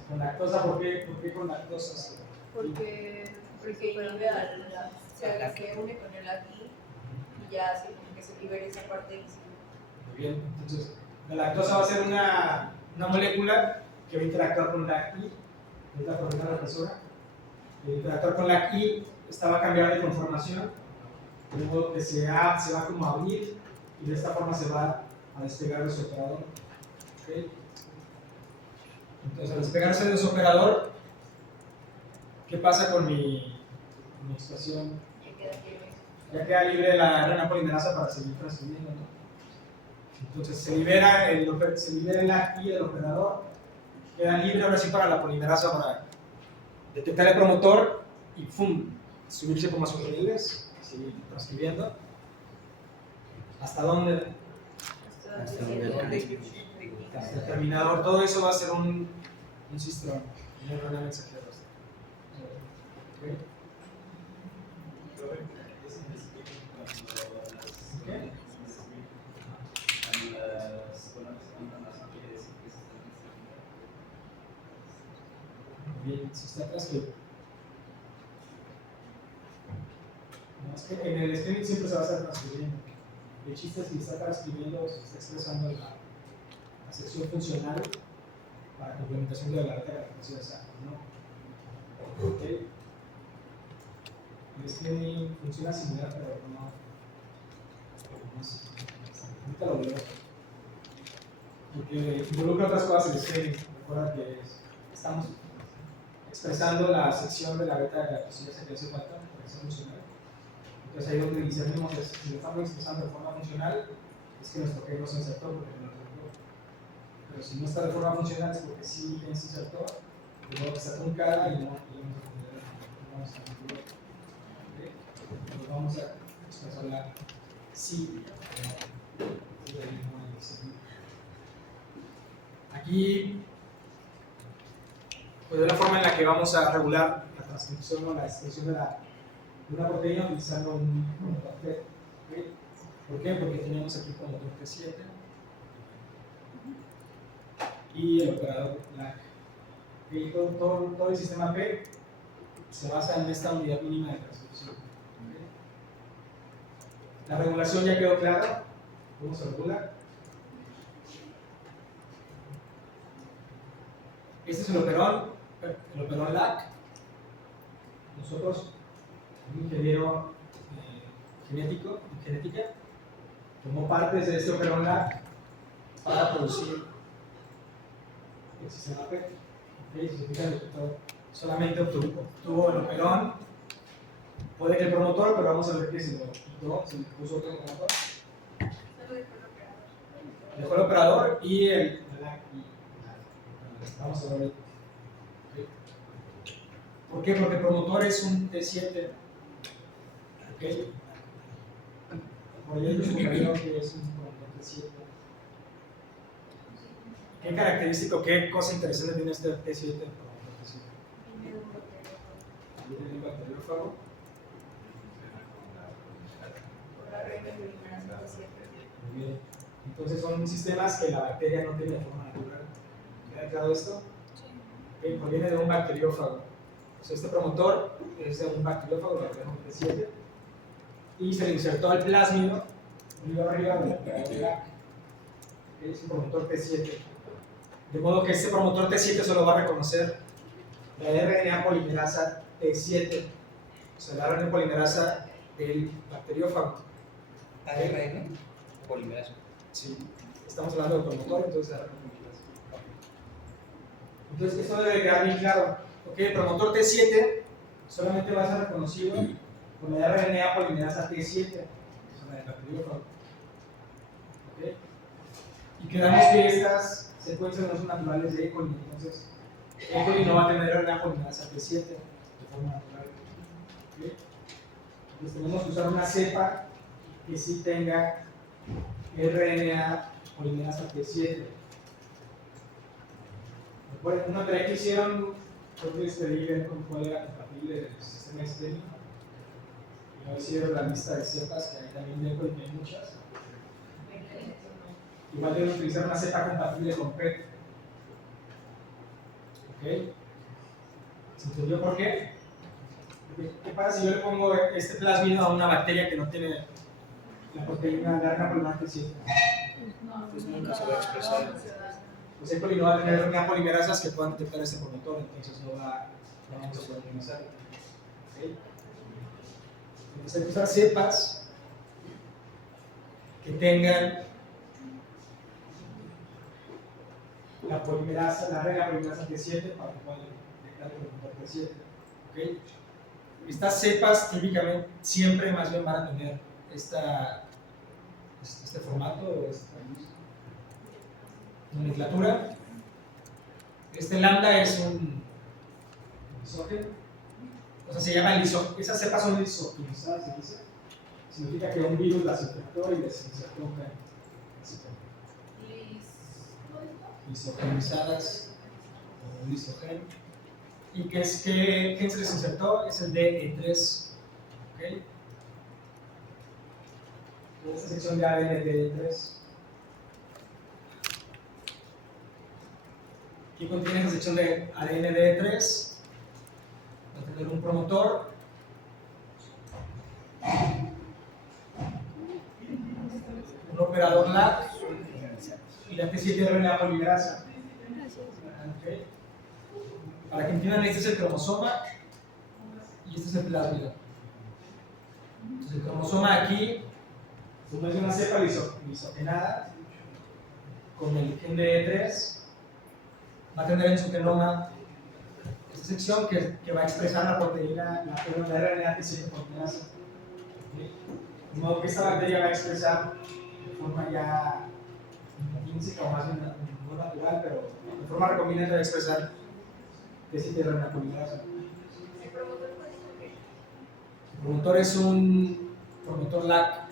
Con lactosa, ¿por qué con lactosa? Porque inhibe se une con el aquí y ya hace como que se libere esa parte visible. Muy bien, entonces la lactosa va a ser una molécula que va a interactuar con LAC-I, es la proteína represora. El interactuar con LAC-I, esta va a cambiar de conformación, de modo que se va como a abrir y de esta forma se va a despegar de su operador. ¿Okay? Entonces, al despegarse de su operador, ¿qué pasa con mi expresión? Ya queda libre. Ya queda libre la RNA polimerasa para seguir transcribiendo, ¿no? Entonces se libera el LAC-I del operador, queda libre ahora sí para la polimerasa detectar el promotor y ¡fum! Subirse por más niveles, seguir transcribiendo. ¿Hasta dónde? Hasta donde alcance. Hasta el terminador. Todo eso va a ser un systrón, una red de mensajeros. ¿Okay? Bien, si está transcrito. No, es que en el streaming siempre se va a estar transcribiendo. El chiste es si está transcribiendo, se está expresando la sección funcional para complementación de la red de la frecuencia de SAC, ¿no? Okay. El streaming funciona similar, pero no sé. Ahorita lo veo. Porque involucra otras cosas el streaming. Recuerda que estamos expresando la sección de la beta de la frecuencia que hace falta para que sea funcional. Entonces ahí donde discernimos es, si lo estamos expresando de forma funcional, es que nuestro que no se insertó porque no lo insertó. Pero si no está de forma funcional es porque sí se insertó, de modo que está truncada y no vamos a configurar. ¿Okay? Entonces vamos a expresarla sí. Aquí pues, es la forma en la que vamos a regular la transcripción o la expresión de una proteína utilizando un promotor T. ¿Okay? ¿Por qué? Porque tenemos aquí promotor T7 y el operador LAC. ¿Okay? Todo el sistema P se basa en esta unidad mínima de transcripción. ¿Okay? La regulación ya quedó clara. ¿Cómo se regula? Este es el operón LAC. Nosotros, un ingeniero genética, tomó partes de este operón LAC para producir el sistema P. ¿Okay? Si se fijan, solamente obtuvo el operón. Puede que el promotor, pero vamos a ver que se lo quitó, se le puso otro promotor. Dejó el operador y el LAC. Vamos a ver. ¿Okay? ¿Por qué? Porque el promotor es un T7. ¿Okay? Por ello superior que es un promotor T7. ¿Qué característico, qué cosa interesante tiene este T7? Tiene un bacteriófago. Muy bien. Entonces son sistemas que la bacteria no tiene de forma natural. ¿Queda claro esto? Sí. Proviene de un bacteriófago. O sea, este promotor es de un bacteriófago, de T7, y se le insertó al plásmido, unido arriba del operador LAC. Es un promotor T7. De modo que este promotor T7 solo va a reconocer la RNA polimerasa T7, o sea, la RNA polimerasa del bacteriófago. ARN polimerasa. Sí, estamos hablando del promotor, entonces ARN polimerasa. Entonces, esto debe quedar bien claro. Ok, el promotor T7 solamente va a ser reconocido con la RNA polimerasa T7, que es la del bacteriófago. Ok, y quedamos que estas secuencias no son naturales de E. coli, entonces E. coli no va a tener RNA polimerasa T7 de forma natural. ¿Okay? Entonces tenemos que usar una cepa que sí tenga RNA polimerasa T7. Recuerden, una tarea que hicieron, creo que debí ver con cuál era compatible del sistema externo. Y ahora hicieron la lista de cepas, que hay también de E. coli, que hay muchas. Igual deben utilizar una cepa compatible con PET. ¿Ok? ¿Se entendió por qué? ¿Qué pasa si yo le pongo este plásmido a una bacteria que no tiene la proteína de RNA polimerasa T7? Pues nunca se va a expresar. Pues E. coli no va a tener RNA polimerasas que puedan detectar este promotor, entonces no vamos a poder utilizarlo. ¿Ok? Entonces hay que usar cepas que tengan la polimerasa, la RNA polimerasa T7 para que puedan detectar el promotor T7. ¿Okay? Estas cepas típicamente siempre más bien van a tener este formato, esta nomenclatura. Este lambda es lisógeno. O sea, se llama esas cepas son lisogenizadas, se dice. Significa que un virus las infectó y les insertó un gen. Lisogenizadas o lisogen. ¿Y qué gen se les insertó? Es el DE3. ¿Okay? Esta sección de ADN DE3. ¿Qué contiene esta sección de ADN DE3? Va a tener un promotor, un operador LAC y la T7RNA polimerasa. Okay. Para que entiendan, este es el cromosoma y este es el plásmido. Entonces, el cromosoma aquí, como es una cepa lisogenada con el gen DE3, va a tener en su genoma esta sección que va a expresar la proteína, la RNA T7 polimerasa. De modo que esta bacteria va a expresar de forma ya intrínseca o más bien no natural, pero de forma recombinante va a expresar T7 RNA polimerasa. El promotor es un promotor LAC.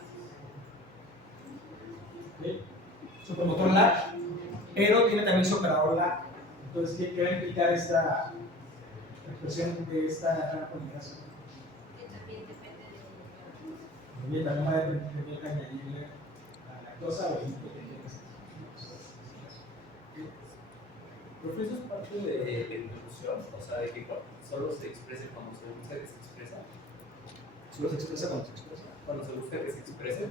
¿Okay? Es un promotor LAC, pero tiene también su operador LAC. Entonces, ¿qué va a implicar esta expresión de esta RNA polimerasa? Bien, también va a tener que añadirle la lactosa o el gluten. Profe, eso es parte de introducción, o sea, de que solo se exprese cuando se busca que se expresa. ¿Solo se expresa cuando se expresa? Cuando se busca que se exprese.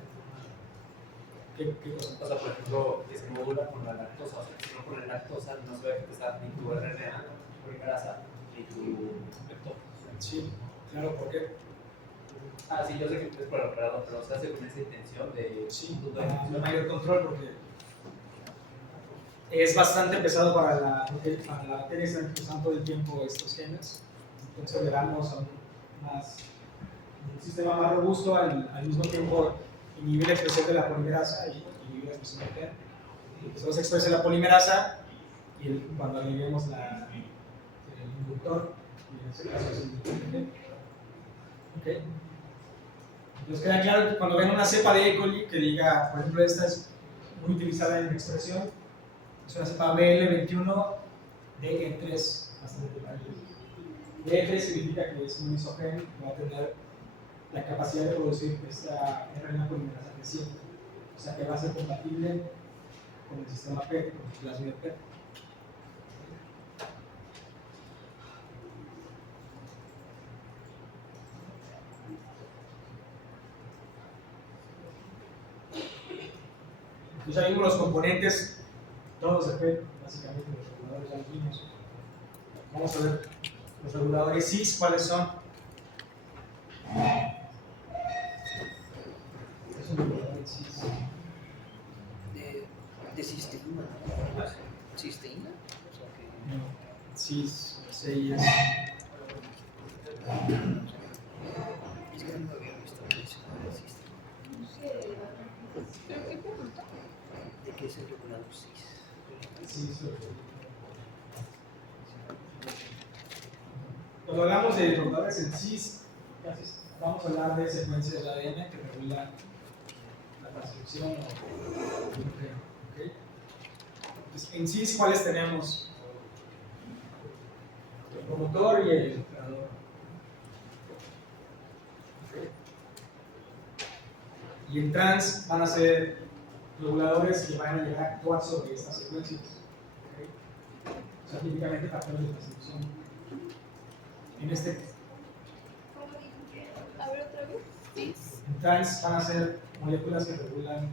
¿Qué cosa? O sea, por ejemplo, que se modula con la lactosa. O sea, que si no ponen lactosa, no se va a expresar ni tu RNA polimerasa ni tu vector. Sí, claro, ¿por qué? Ah, sí, yo sé que es por el operador, pero se hace con esa intención de. Sí, para mayor control, porque es bastante pesado para la bacteria estar expresando todo el tiempo estos genes. Entonces le damos a un sistema más robusto al mismo tiempo inhibir la expresión de la polimerasa y inhibir la expresión del gen. Entonces se expresa la polimerasa y cuando agreguemos el inductor, y en este caso es el inductor del gen. ¿Okay? Entonces queda claro que cuando ven una cepa de E. coli que diga, por ejemplo, esta es muy utilizada en expresión, es una cepa BL21 DE3, bastante grande. DE3 significa que es un lisogén que va a tener la capacidad de producir esta RNA polimerasa creciente, o sea que va a ser compatible con el sistema PET, con el plasmido PET. Entonces ahí vimos los componentes, todos de PET, básicamente los reguladores ya los vimos. Vamos a ver los reguladores CIS, ¿cuáles son? Es un regulador CIS. De cisteína, ¿no? ¿Cisteína? O sea que... No, CIS, CIS. Es que no había visto eso de cisteína. ¿Pero qué pregunta? ¿De qué es el regulador CIS? CIS. Cuando hablamos de reguladores en CIS, vamos a hablar de secuencias de ADN que regulan la transcripción o el gen. ¿Okay? Entonces, en CIS, ¿cuáles tenemos? El promotor y el operador. ¿Okay? Y en trans van a ser reguladores que van a llegar a actuar sobre estas secuencias. ¿Okay? O sea, típicamente factores de transcripción. En este A ver otra vez. CIS. en trans van a ser moléculas que regulan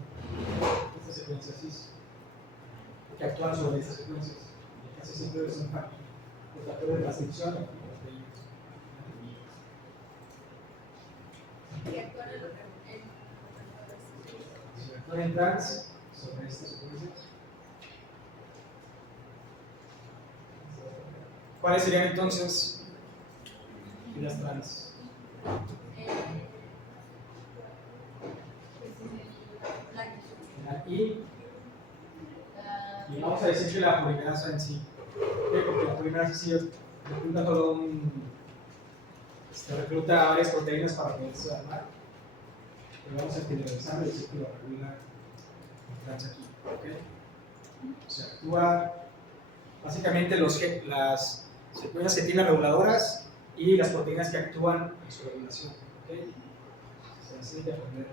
estas secuencias CIS, que actúan sobre estas secuencias. Y casi siempre son los factores de transcripción o proteínas. Y actuar en Si actúan en trans sobre estas secuencias, ¿cuáles serían entonces las trans? Y vamos a decir que la polimerasa en sí, ¿por qué? Porque la polimerasa sí recluta todo recluta varias proteínas para poderse armar. Pero vamos a generalizar y decir que lo regula trans aquí. ¿Okay? O sea, actúa básicamente las secuencias que tienen reguladoras y las proteínas que actúan en su regulación. ¿Okay? Se hace de aprender.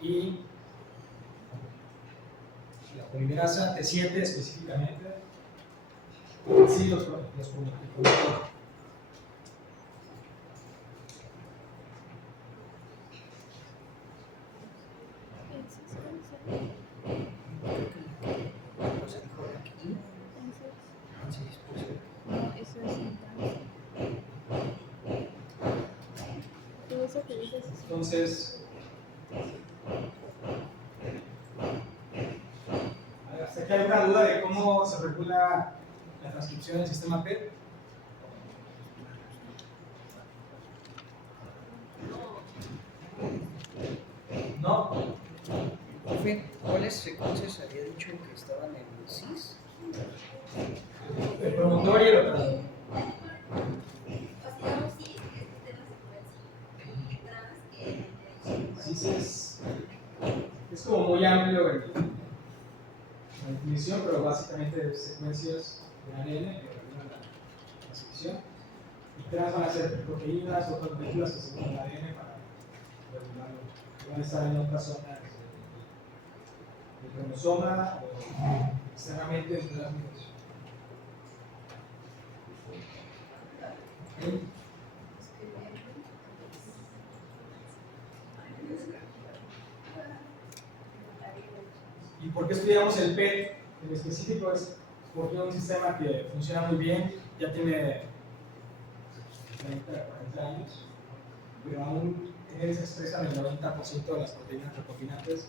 Y la polimerasa T7 específicamente, sí, los promotores. Entonces, hasta aquí hay una duda de cómo se regula la transcripción del sistema P. ¿No? Profe, ¿cuáles secuencias había dicho que estaban en el CIS? El promotor y el operador. CIS es como muy amplio en la definición, pero básicamente secuencias de ARN que regulan la transcripción. Y trans van a ser proteínas o otras moléculas que se unen al ADN para regularlo. Van a estar en otras zonas del cromosoma o externamente en las mismas. ¿Okay? ¿Y por qué estudiamos el PET en específico? Es porque es un sistema que funciona muy bien, ya tiene 30, 40 años, pero aún se expresan el 90% de las proteínas recombinantes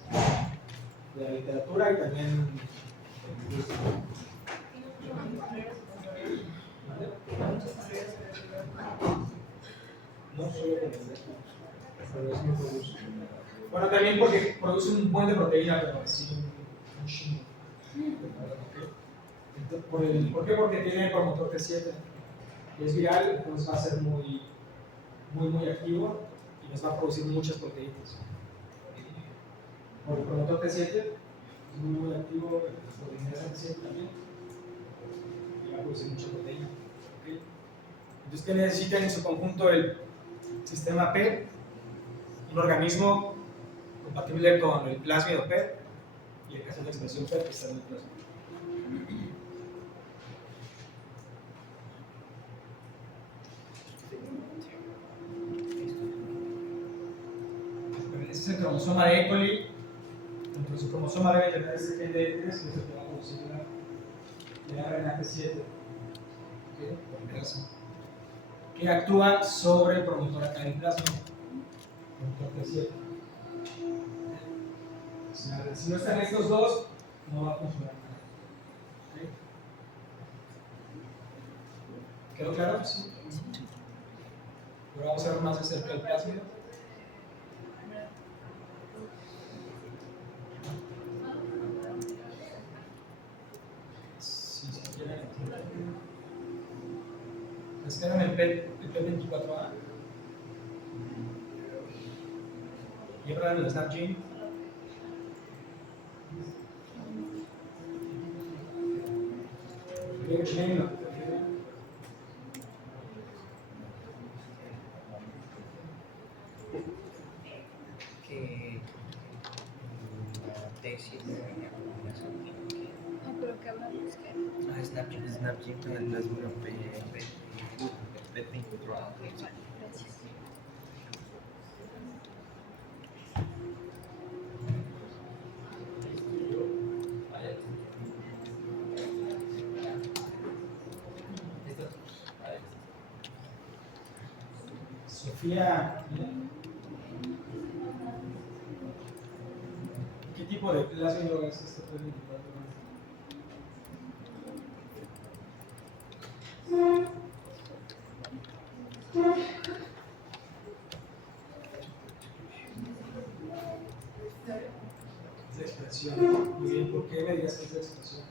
de la literatura y también en la industria. No solo con el pero es muy robusto. Bueno, también porque produce un buen de proteína, pero sí un chingo. ¿Por qué? Porque tiene el promotor T7, que es viral, entonces va a ser muy activo y nos va a producir muchas proteínas. Por el promotor T7 es muy activo, la proteína T7 también, y va a producir mucha proteína. ¿Okay? Entonces, ¿qué necesita en su conjunto el sistema P? Un organismo compatible con el plásmido P y el caso de la expresión P que está en el plásmido. Ese es el cromosoma de E. coli. Dentro de su cromosoma debe tener ese gen de E3, que es el que va a producir la RNA-T7, que actúa sobre el promotor acá en el plasma, promotor T7. Si no están estos dos, no va a funcionar nada. ¿Okay? ¿Quedó claro? Sí. Ahora vamos a ver más de cerca el plásmido. Si quieren, descargan el P24A y abran el SnapGene. Que T7 venía con una secuencia. Pero que hablamos que. Snapchat con el plasma P24A. Gracias. Sofía, ¿qué tipo de plásmido es este P24A? Es de expresión. Muy bien, ¿por qué me dirías que es de expresión?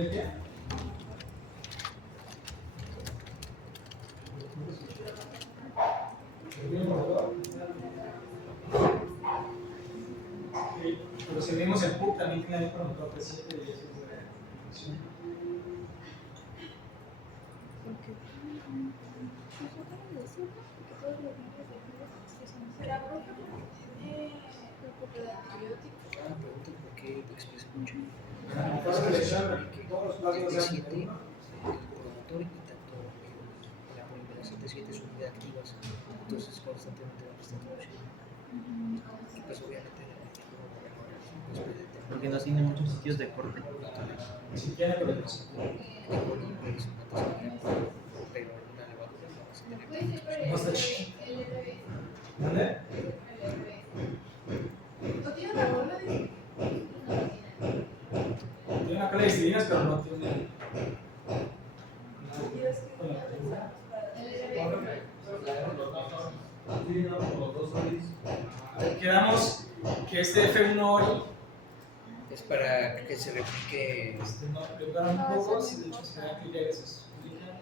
el qué? ¿Bien por todo? Ok, pero si vemos el PUC también tiene ahí promotor presidente y eso es de acción. Pero profe, tiene un poco de antibióticos. Ah, pregunta por qué expresa mucho. Toda la selección, todos los plásmidos de T7, antibiótico. el promotor y tanto la polimerasa T7 son muy activas, entonces constantemente van a estar produciendo. Y pues obviamente Porque no tiene muchos sitios de corte. Si tiene, pero no. pero una levadura no vas a tener. No está chido. ¿Dónde? ¿No tiene la bola de Tiene una cola de histidina, pero no tiene. Quedamos que este F1 hoy Es para que se replique. no preparan un poco, si de hecho se da clic ahí se explica.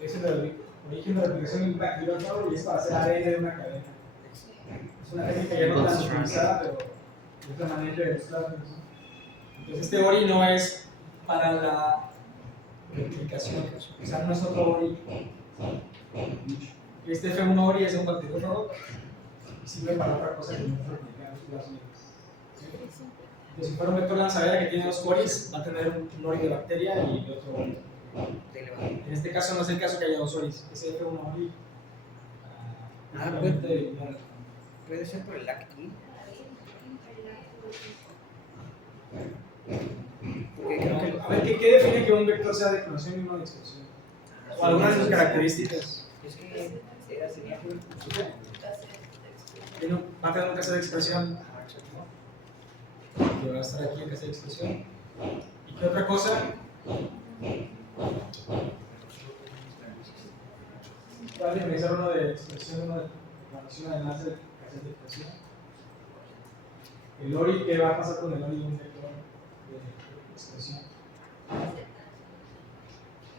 Es el origen de la replicación del bacteriófago y es para hacer ADN de una cadena. Es una técnica ya no tan utilizada, pero es la manera de los plásmidos. Entonces este ORI no es para la replicación, o sea, no es otro ORI. Este F1 ORI es un bacteriófago y sirve para otra cosa que no es replicar los plásmidos. Entonces, si fuera un vector lanzadera que tiene dos ORIs, va a tener un ORI de bacteria y otro ORI. De levadura. En este caso no es el caso que haya dos ORIs, es F1 ORI. Puede ser por el LAC-I. Porque creo que A ver, ¿qué define que un vector sea de clonación y uno de expresión? O algunas de sus características. es que tenía Va a tener un caso de expresión, que va a estar aquí en caso de expresión. ¿Y qué otra cosa? Va a diferenciar uno de expresión, uno de clonación, además de caso de expresión. El ORI, ¿qué va a pasar con el ORI de un vector de expresión?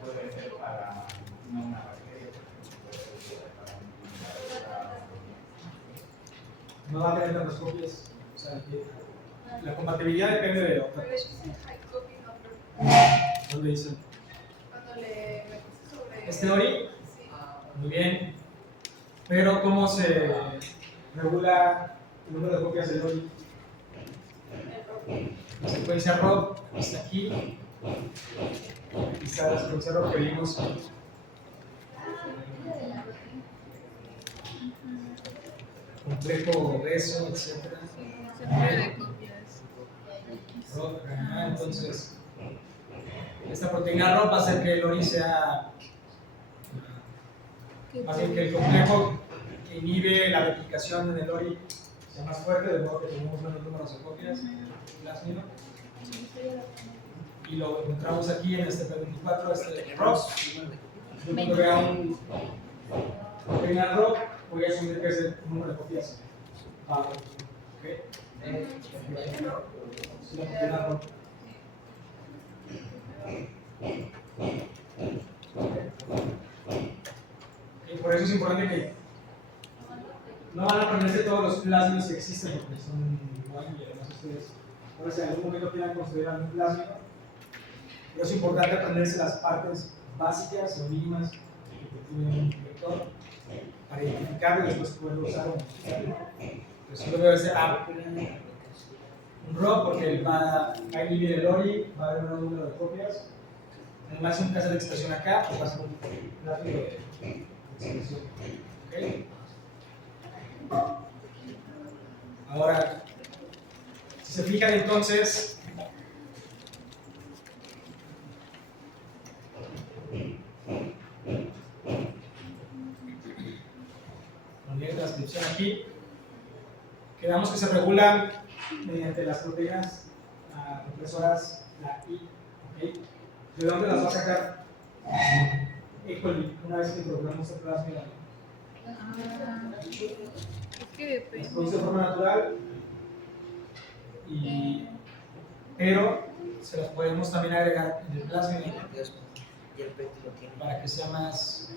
Puede ser para no una bacteria, puede ser para No va a tener tantas copias. O sea, que la compatibilidad depende de otra Pero cosa. eso es el high copy number. ¿Dónde dice? Cuando le metiste sobre. ¿Este ORI? Sí. Muy bien. Pero ¿cómo se regula el número de copias del ORI? La secuencia ROB está aquí. Aquí está la secuencia ROB que vimos. Complejo obeso, etc. ROB, entonces, esta proteína ROB va a hacer que el ORI sea. Más bien que el complejo que inhibe la replicación en el ORI sea más fuerte, de modo que tenemos menos números de copias en el plásmido. Y lo encontramos aquí en este P24, este ROS. Yo cuando vea un proteína ROB, voy a asumir que es el número de copias. ¿Ok? Es la proteína ROB. Y por eso es importante que no van a aprenderse todos los plásmidos que existen, porque son iguales y además ustedes, ahora si en algún momento quieran construir algún plásmido, pero es importante aprenderse las partes básicas o mínimas que tiene un vector para identificarlo y después poderlo usar o modificarlo. Entonces solo debe ser un ROB porque va a inhibir el ORI, va a haber un número de copias. Además, en un caso de expresión acá, pues va a ser un plásmido de expresión. ¿Okay? Ahora, si se fijan entonces, poner transcripción aquí, quedamos que se regulan mediante las proteínas compresoras, la I. ¿Okay? ¿De dónde las va a sacar? E. coli, una vez que introducimos el plasma. Es que Se produce de forma natural, pero se las podemos también agregar en el plásmido Y el PET lo tiene. para que sea más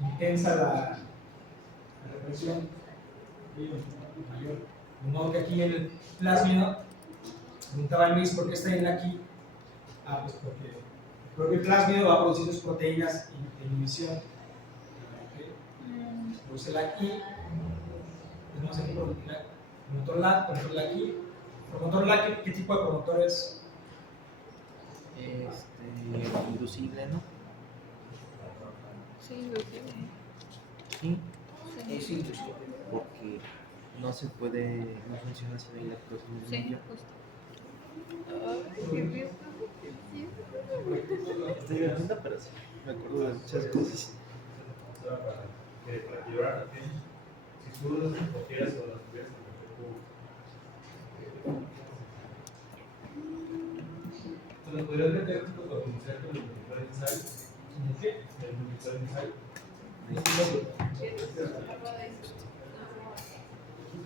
intensa la represión mayor. De modo que aquí en el plásmido, preguntaba Luis por qué está en aquí. Pues porque el propio plásmido va a producir sus proteínas de inhibición. Produce la aquí. Tenemos aquí promotor LAC, promotor LAC aquí. Promotor LAC, ¿qué tipo de promotor es? Inducible, ¿no? Sí, lo tiene. Sí, Es inducible. porque no se puede, no funciona si no hay lactosa en el Sí, medio. justo. Ay, qué bien. Estoy grabando, pero sí, me acuerdo de muchas cosas. Para que llorar también, si tú las cogieras o las tuvieras en el te las podrías meter junto con el monitor Insight. ¿Qué? El monitor Insight.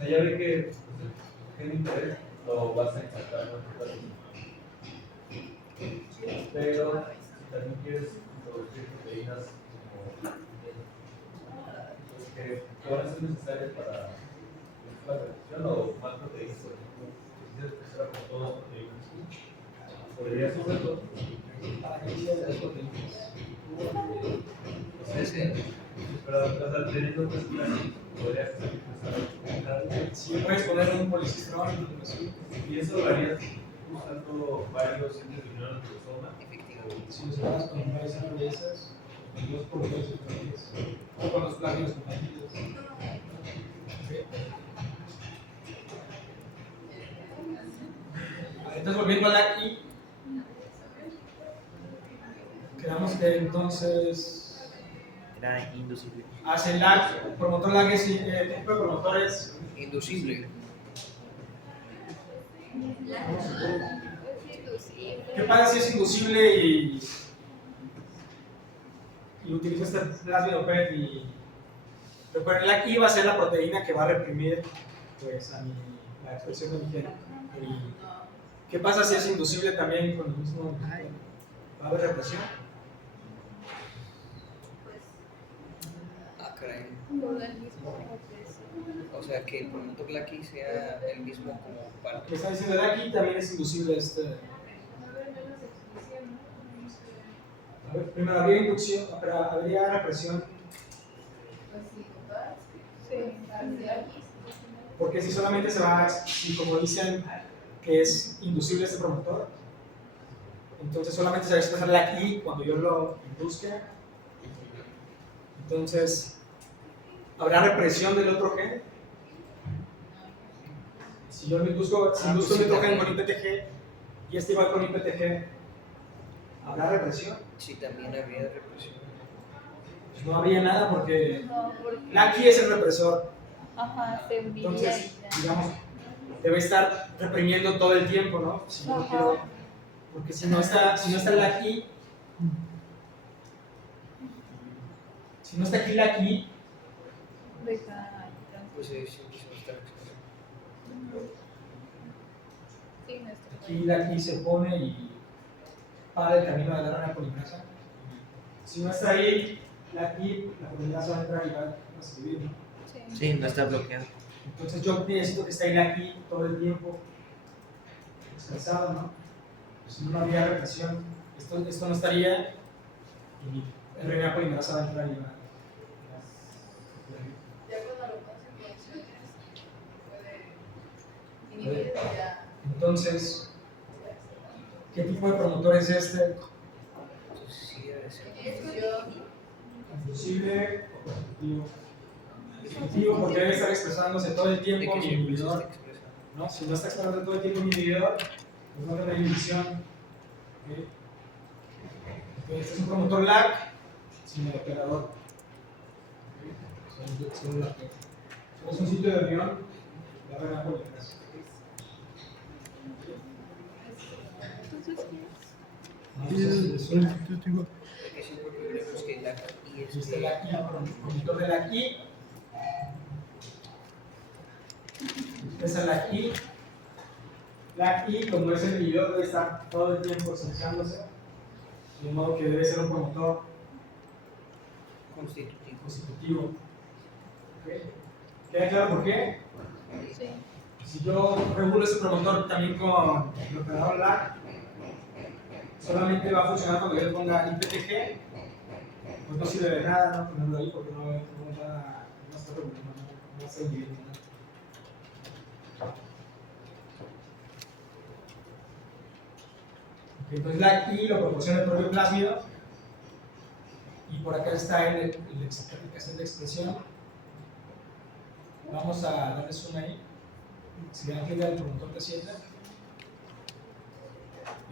Ya ve que tiene interés, lo vas a encontrar pero si también quieres introducir proteínas que van a ser necesarias para la reacción o más proteínas, por ejemplo, si quieres empezar con todas las proteínas, podrías hacerlo. Para que sea de las proteínas. Pero teniendo otras clases, podrías empezar. Si puedes poner un policistrón, Y eso lo harías usando varios centros de unión autosoma. si los vas con varias hamburguesas, con dos productos diferentes, o con los plásmidos compatibles. Entonces, volviendo a la aquí, quedamos que entonces Era inducible. hace lag, promotor lag es tipo de promotores. Inducible. ¿Qué pasa si es inducible y utilizo este plásmido PET y recuerden, la I va a ser la proteína que va a reprimir pues, la expresión de mi gen. ¿Qué pasa si es inducible también con el mismo? ¿Va a haber represión? Ah, caray. Por el mismo proceso. O sea, que el promotor LAC sea el mismo como para. Me está diciendo el aquí también es inducible este. A ver, primero habría inducción, pero habría represión. Sí. Porque si solamente se va, si como dicen que es inducible este promotor, entonces solamente se va a expresar la I cuando yo lo induzca. Entonces, ¿habrá represión del otro gen? Si yo lo induzco, si induzco el otro gen con IPTG y este igual con IPTG, ¿habrá represión? Sí, también habría represión. Pues no habría nada porque No, porque. la aquí es el represor. Ajá, se uniría Entonces, y ya. digamos, debe estar reprimiendo todo el tiempo, ¿no? Si no quiero, porque si no está la aquí, si no está aquí la aquí, Deja. Pues sí, sí, sí, está expresión. Sí, no está aquí la aquí se pone y para el camino de la RNA polimerasa. Si no está ahí, la aquí, la polimerasa va a entrar y va a escribir, ¿no? Sí. Sí, no está bloqueado. Entonces yo necesito que esté ahí la aquí todo el tiempo expresado, ¿no? Pues si no habría represión, esto no estaría y mi RNA polimerasa va a entrar y va a. Ya cuando lo pones en condiciones, puede inhibir ya. Entonces, ¿qué tipo de promotor es este? Entonces sí debe ser. Inducible o constitutivo. Constitutivo porque debe estar expresándose todo el De tiempo que mi siempre se inhibidor, está expresando. ¿no? Si no está expresando todo el tiempo mi inhibidor, pues no habrá inhibición. ¿Okay? Entonces, este es un promotor LAC sin el operador. Es un sitio de unión de la RNA polimerasa. Entonces, Porque siempre creemos que LAC y es Existe la aquí, promotor de la aquí. Esa es la aquí. LAC I, como es el inhibidor, debe estar todo el tiempo expresándose, de modo que debe ser un promotor constitutivo. ¿Okay? ¿Queda claro por qué? Sí. Si yo regulo ese promotor también con el operador LAC, solamente va a funcionar cuando yo le ponga IPTG, pues no sirve de nada no ponerlo ahí porque no está regulando, no está inhibiendo nada. Entonces LAC I lo proporciona el propio plásmido y por acá está la explicación de expresión. Vamos a darle zoom ahí. Si le dan clic al promotor T7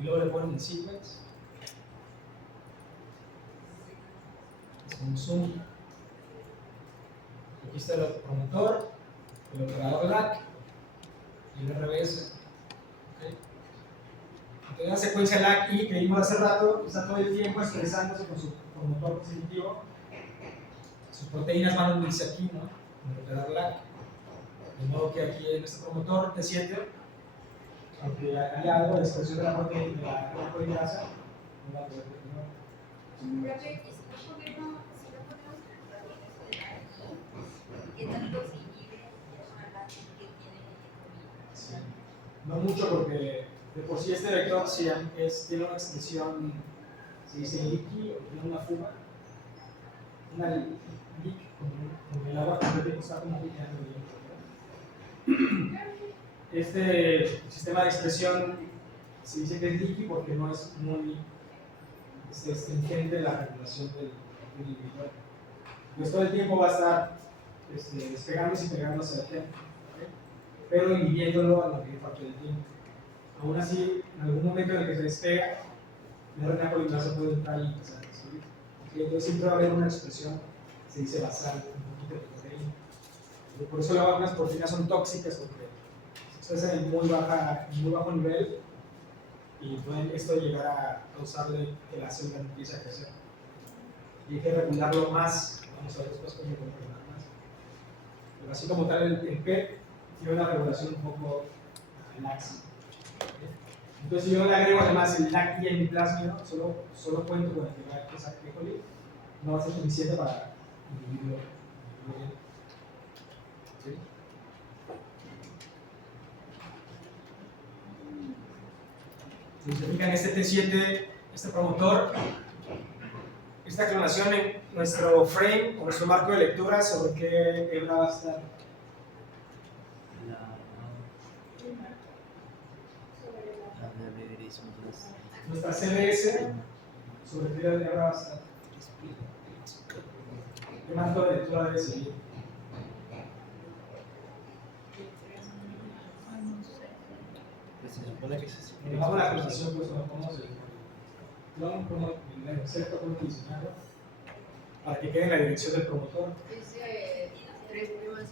y luego le ponen el sequence, hacemos zoom. Aquí está el promotor, el operador LAC y el RBS. ¿Okay? Entonces la secuencia LAC I que vimos hace rato está todo el tiempo expresándose con su promotor positivo. Sus proteínas van a unirse aquí, ¿no? Con el operador LAC. De modo que aquí en este promotor T7, aunque hay algo de expresión de la proteína de la polimerasa, no va a poder continuar. ¿Qué tanto se inhibe a la que tiene Sí. No mucho porque de por sí este vector sí tiene una expresión, se dice leaky o tiene una fuga, una leak, como el agua que está como liqueando bien. Este sistema de expresión se dice que es leaky porque no es muy stringente la regulación del inhibidor. Pues todo el tiempo va a estar despegándose y pegándose al tiempo, ¿okay? Pero inhibiéndolo a la mayor parte del tiempo. Aún así, en algún momento en el que se despega, la RNA polimerasa puede entrar y empezar a escribir. Entonces siempre va a haber una expresión, se dice basal, un poquito de proteína. Por eso las vacunas proteínas son tóxicas porque se expresan en muy bajo nivel y pueden esto llegar a causarle que la célula no empiece a crecer. Y hay que regularlo más, vamos a ver después cómo regular más. Pero así como tal el PET tiene una regulación un poco laxa. Entonces si yo le agrego además el LAC I en mi plásmido, solo cuento con el que va a expresar E. coli, no va a ser suficiente para inhibirlo bien. ¿Sí? Si se fijan, este T7, este promotor, esta clonación en nuestro frame o nuestro marco de lectura, ¿sobre qué hebra va a estar? Nuestra CBS, ¿sobre qué hebra va a estar? ¿Qué marco de lectura debe seguir? Pues se supone que se Cuando hago la clonación, pues nos ponemos el clon, como el inserto, como diseñarlo, para que quede en la dirección del promotor. Es 3 primas.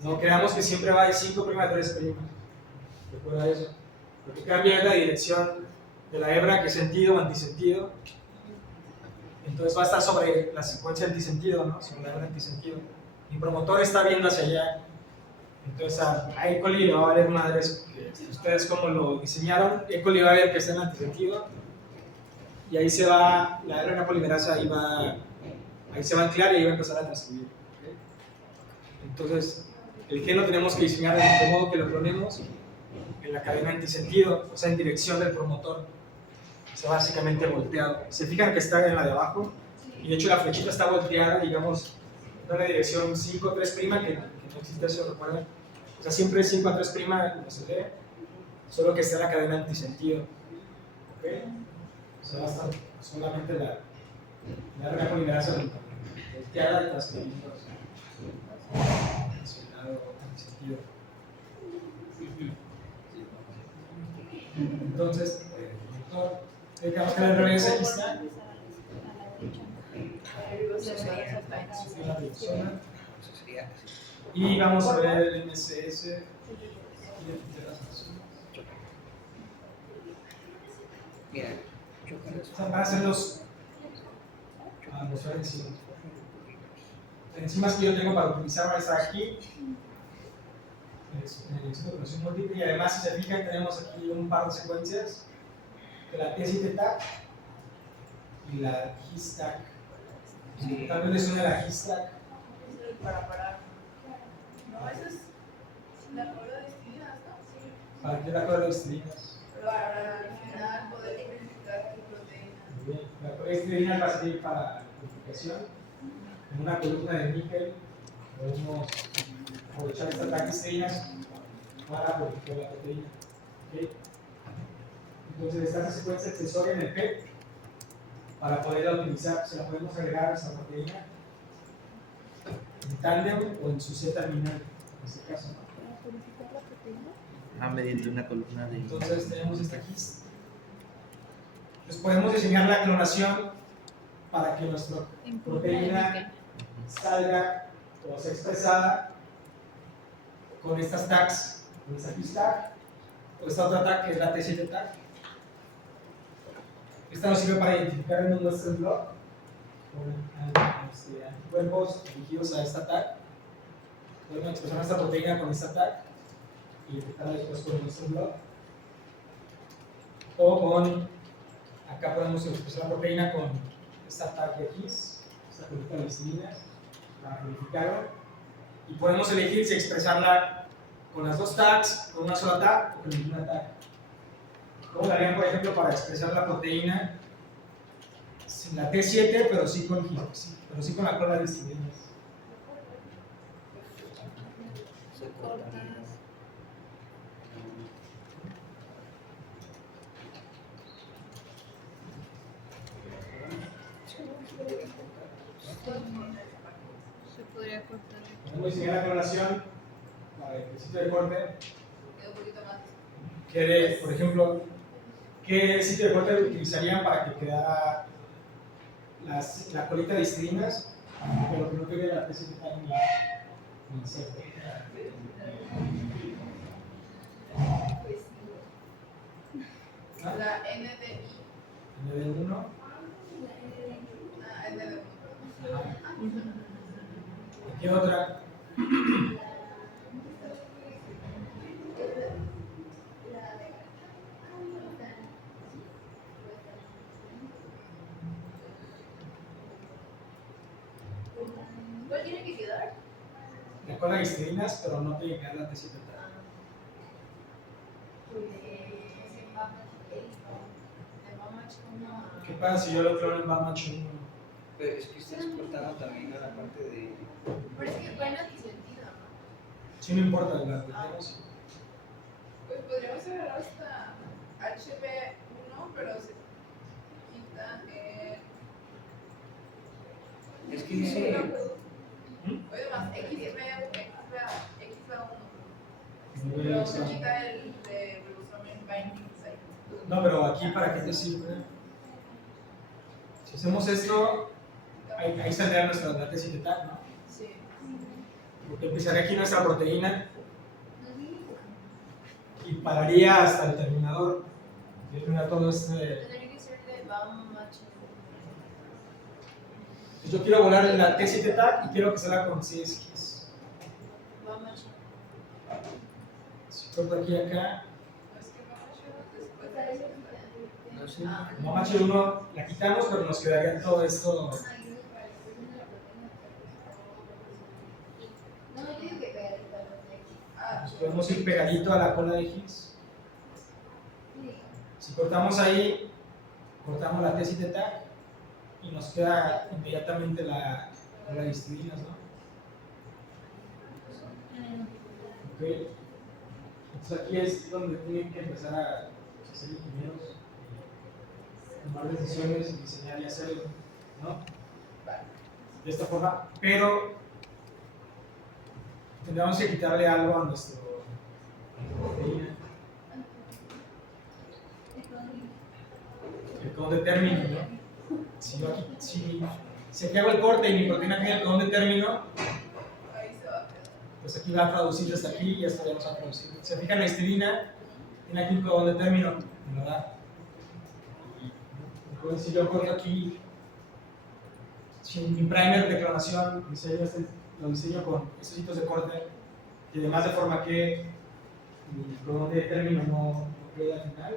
No, creamos que siempre va de 5' a 3'. Recuerda eso. Lo que cambia es la dirección de la hebra, que es sentido o antisentido. Entonces va a estar sobre la secuencia antisentido, ¿no? Sobre la hebra antisentido. Mi promotor está viendo hacia allá. Entonces a E. coli le va a valer madres, que ustedes como lo diseñaron, E. coli va a ver que está en antisentido. Y ahí se va, la RNA polimerasa ahí se va a anclar y ahí va a empezar a transcribir. ¿Okay? Entonces, el gen lo tenemos que diseñar de modo que lo clonemos en la cadena antisentido, o sea, en dirección del promotor. O sea, básicamente volteado. Se fijan que está en la de abajo, y de hecho la flechita está volteada, digamos, en una dirección 5 a 3', que no existe eso, recuerden. O sea, siempre es 5 a 3', no se lee, solo que está en la cadena antisentido. ¿Okay? O sea, va a estar solamente la RNA polimerasa volteada y transcribiendo hacia el lado antisentido. Entonces, digamos que el RBS aquí está. Y vamos a ver el MSS. Mira, Van a ser los enzimas que yo tengo para optimizar van a estar aquí. el éxito de clonación múltiple, y además si se fijan tenemos aquí un par de secuencias de la T7 tag y la GIS tag. Tal vez les suene la GIS tag. Para parar. No, eso es la cola de espinas, ¿no? Sí. Para que la cola de estrinas. Para al final poder identificar tu proteína. Muy bien. La cola de estrinas va a servir para la identificación. En una columna de níquel podemos aprovechar esta tag de estrinas para modificar la proteína. ¿Okay? Entonces está esa secuencia accesoria en el PET para poderla utilizar. Se la podemos agregar a esta proteína en tándem o en su Z terminal, en este caso, ¿no? Para purificar la proteína. mediante una columna de... Entonces tenemos esta GIS. Entonces podemos diseñar la clonación para que nuestra En proteína salga o sea expresada con estas tags, con esta GIS tag o esta otra tag que es la T7 tag. Esta nos sirve para identificar en un Western blot con anticuerpos dirigidos a esta tag. Podemos expresar nuestra proteína con esta tag y detectarla después con el Western blot. O con, acá podemos expresar la proteína con esta tag de X, esta colita de listinas, para verificarlo. Y podemos elegir si expresarla con las dos tags, con una sola tag o con ninguna tag. ¿Cómo lo harían, por ejemplo, para expresar la proteína sin la T7, pero sí con la cola de listinas? Se cortaría. Se podría cortar. Podemos diseñar la clonación para el sitio de corte Queda un poquito más. quede, por ejemplo, ¿qué sitio de corte utilizarían para que quedara la colita de histrinas, pero que no quede la T7 tag ni el Z? La NDI. ND1. Ah, ND1. ¿Qué otra? ¿Cuál tiene que quedar? La cola de histrinas, pero no tiene que quedar la T7 tag. ¿Qué pasa si yo lo clono en BAMACH 1? Pero es que estás cortando también a la parte de... Pero es que va en antisentido, ¿no? Sí, no importa, la tenemos. Pues podríamos agarrar hasta HB1, pero se quita el... Es que dice... Oye, más XB1. No, Pero se quita el de ribosomal binding site. no, pero aquí para qué te sirve. Si hacemos esto, ahí saldrá nuestra la T7 tag, ¿no? Sí. Porque empezaría aquí nuestra proteína y pararía hasta el terminador. Y termina todo este. Tendría que ser de BAMACH. Yo quiero volar en la T7 tag y quiero que salga con 6 Gs. BAMACH. Si corto aquí acá, Es que BAMACH después de eso. No sé. como H1 la quitamos, pero nos quedaría todo esto. Nos podemos ir pegadito a la cola de Higgs. Si cortamos ahí, cortamos la T7 tag y nos queda inmediatamente la cola de histrinas, ¿no? Ok. Entonces aquí es donde tienen que empezar a ser ingenieros, tomar decisiones, diseñar y hacerlo, ¿no? De esta forma, pero tendríamos que quitarle algo a nuestra proteína. El codón de término, ¿no? Si aquí hago el corte y mi proteína tiene el codón de término, Ahí se va a quedar. pues aquí va a traducir hasta aquí y esto ya nos va a traducir. Se fijan, la histidina tiene aquí un codón de término, me lo da. Entonces, si yo corto aquí, si mi primer de clonación lo diseño con estos hitos de corte, y además de forma que el codón de término no quede al final,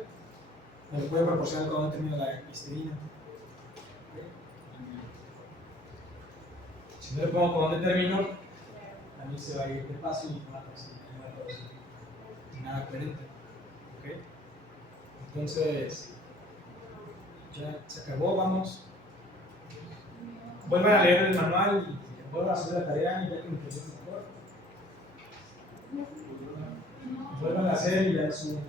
me lo puede proporcionar el codón de término de la histidina. Si no le pongo codón de término, también se va a ir de paso y no va a producir nada coherente. ¿Okay? Entonces, ya se acabó, vamos. Vuelvan a leer el manual y vuelvan a hacer la tarea y ya que me quedé mejor. Vuelvan a hacer y ya suben.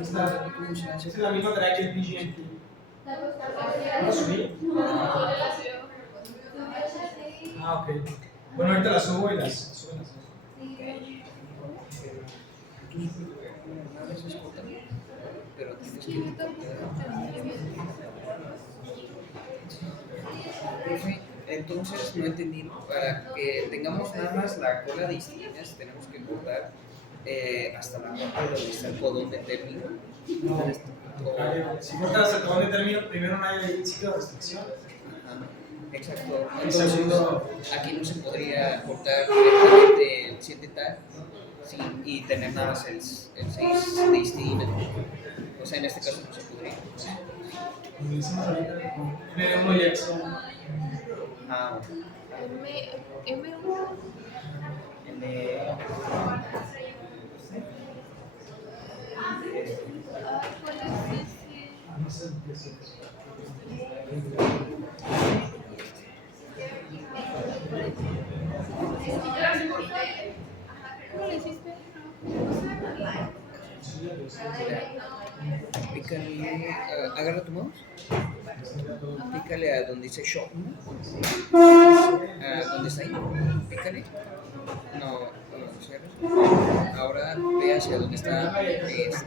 Esta es la misma tarea que el PGMT. ¿No subí? Ah, ok. Bueno, ahorita la subo y las suben las dos. A veces cortan, pero tienes que Profe, entonces no entendí, para que tengamos nada más la cola de histidinas tenemos que cortar hasta la parte donde está el codón de término. No, si cortas el codón de término, primero no hay sitio de restricción. Ajá, exacto. Y Entonces, segundo, aquí no se podría cortar directamente el 7 tal y tener nada más el 6 de histidina. O sea, en este caso no se podría. como hicimos ahorita, con M1 y X1. Ah, M1. el de... ¿Cuál es ese? No sé qué es eso. ¿Cómo le hiciste? Pícale, agarra tu mouse, pícale a donde dice show, ¿dónde está ahí? Pícale, no, cierra. Ahora ve hacia donde está ¿Este es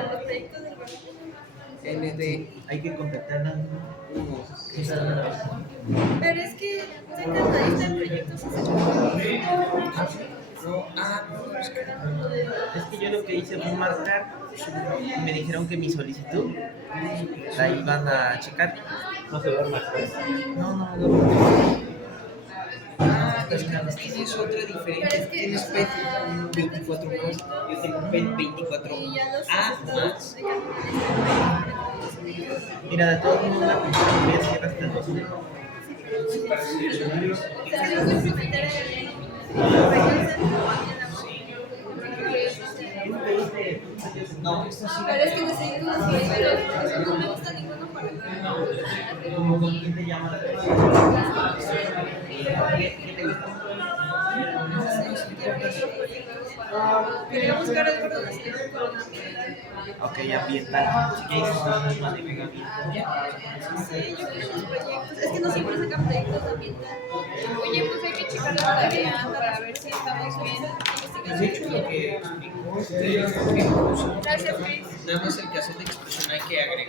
los proyectos del banco? ND1. Hay que contactar a Que está... Pero es que sacas la lista de proyectos y se No, no, es que... Es que yo lo que hice fue marcar y me dijeron que mi solicitud la iban a checar. No se va a marcar. No. Es que tienes otra diferente, tienes PET 24 más, yo tengo PET 24 y ya los más. Mira, de todos modos la función voy a hacer hasta el 12. No, esta sí Pero es que necesito unos pero no me gusta ninguno para nada. ¿Cómo con quién te llama la atención? ¿Qué te gusta? Quería buscar algo relacionado con Ok, ambiental. Si quieres entonces más de megamiento. sí, yo quiero unos proyectos. Es que no siempre sacan proyectos ambientales. Oye, pues hay que checar la tarea para ver si estamos bien. de hecho lo que explicó que Gracias, Luis. nada más el cassette de expresión hay que agregar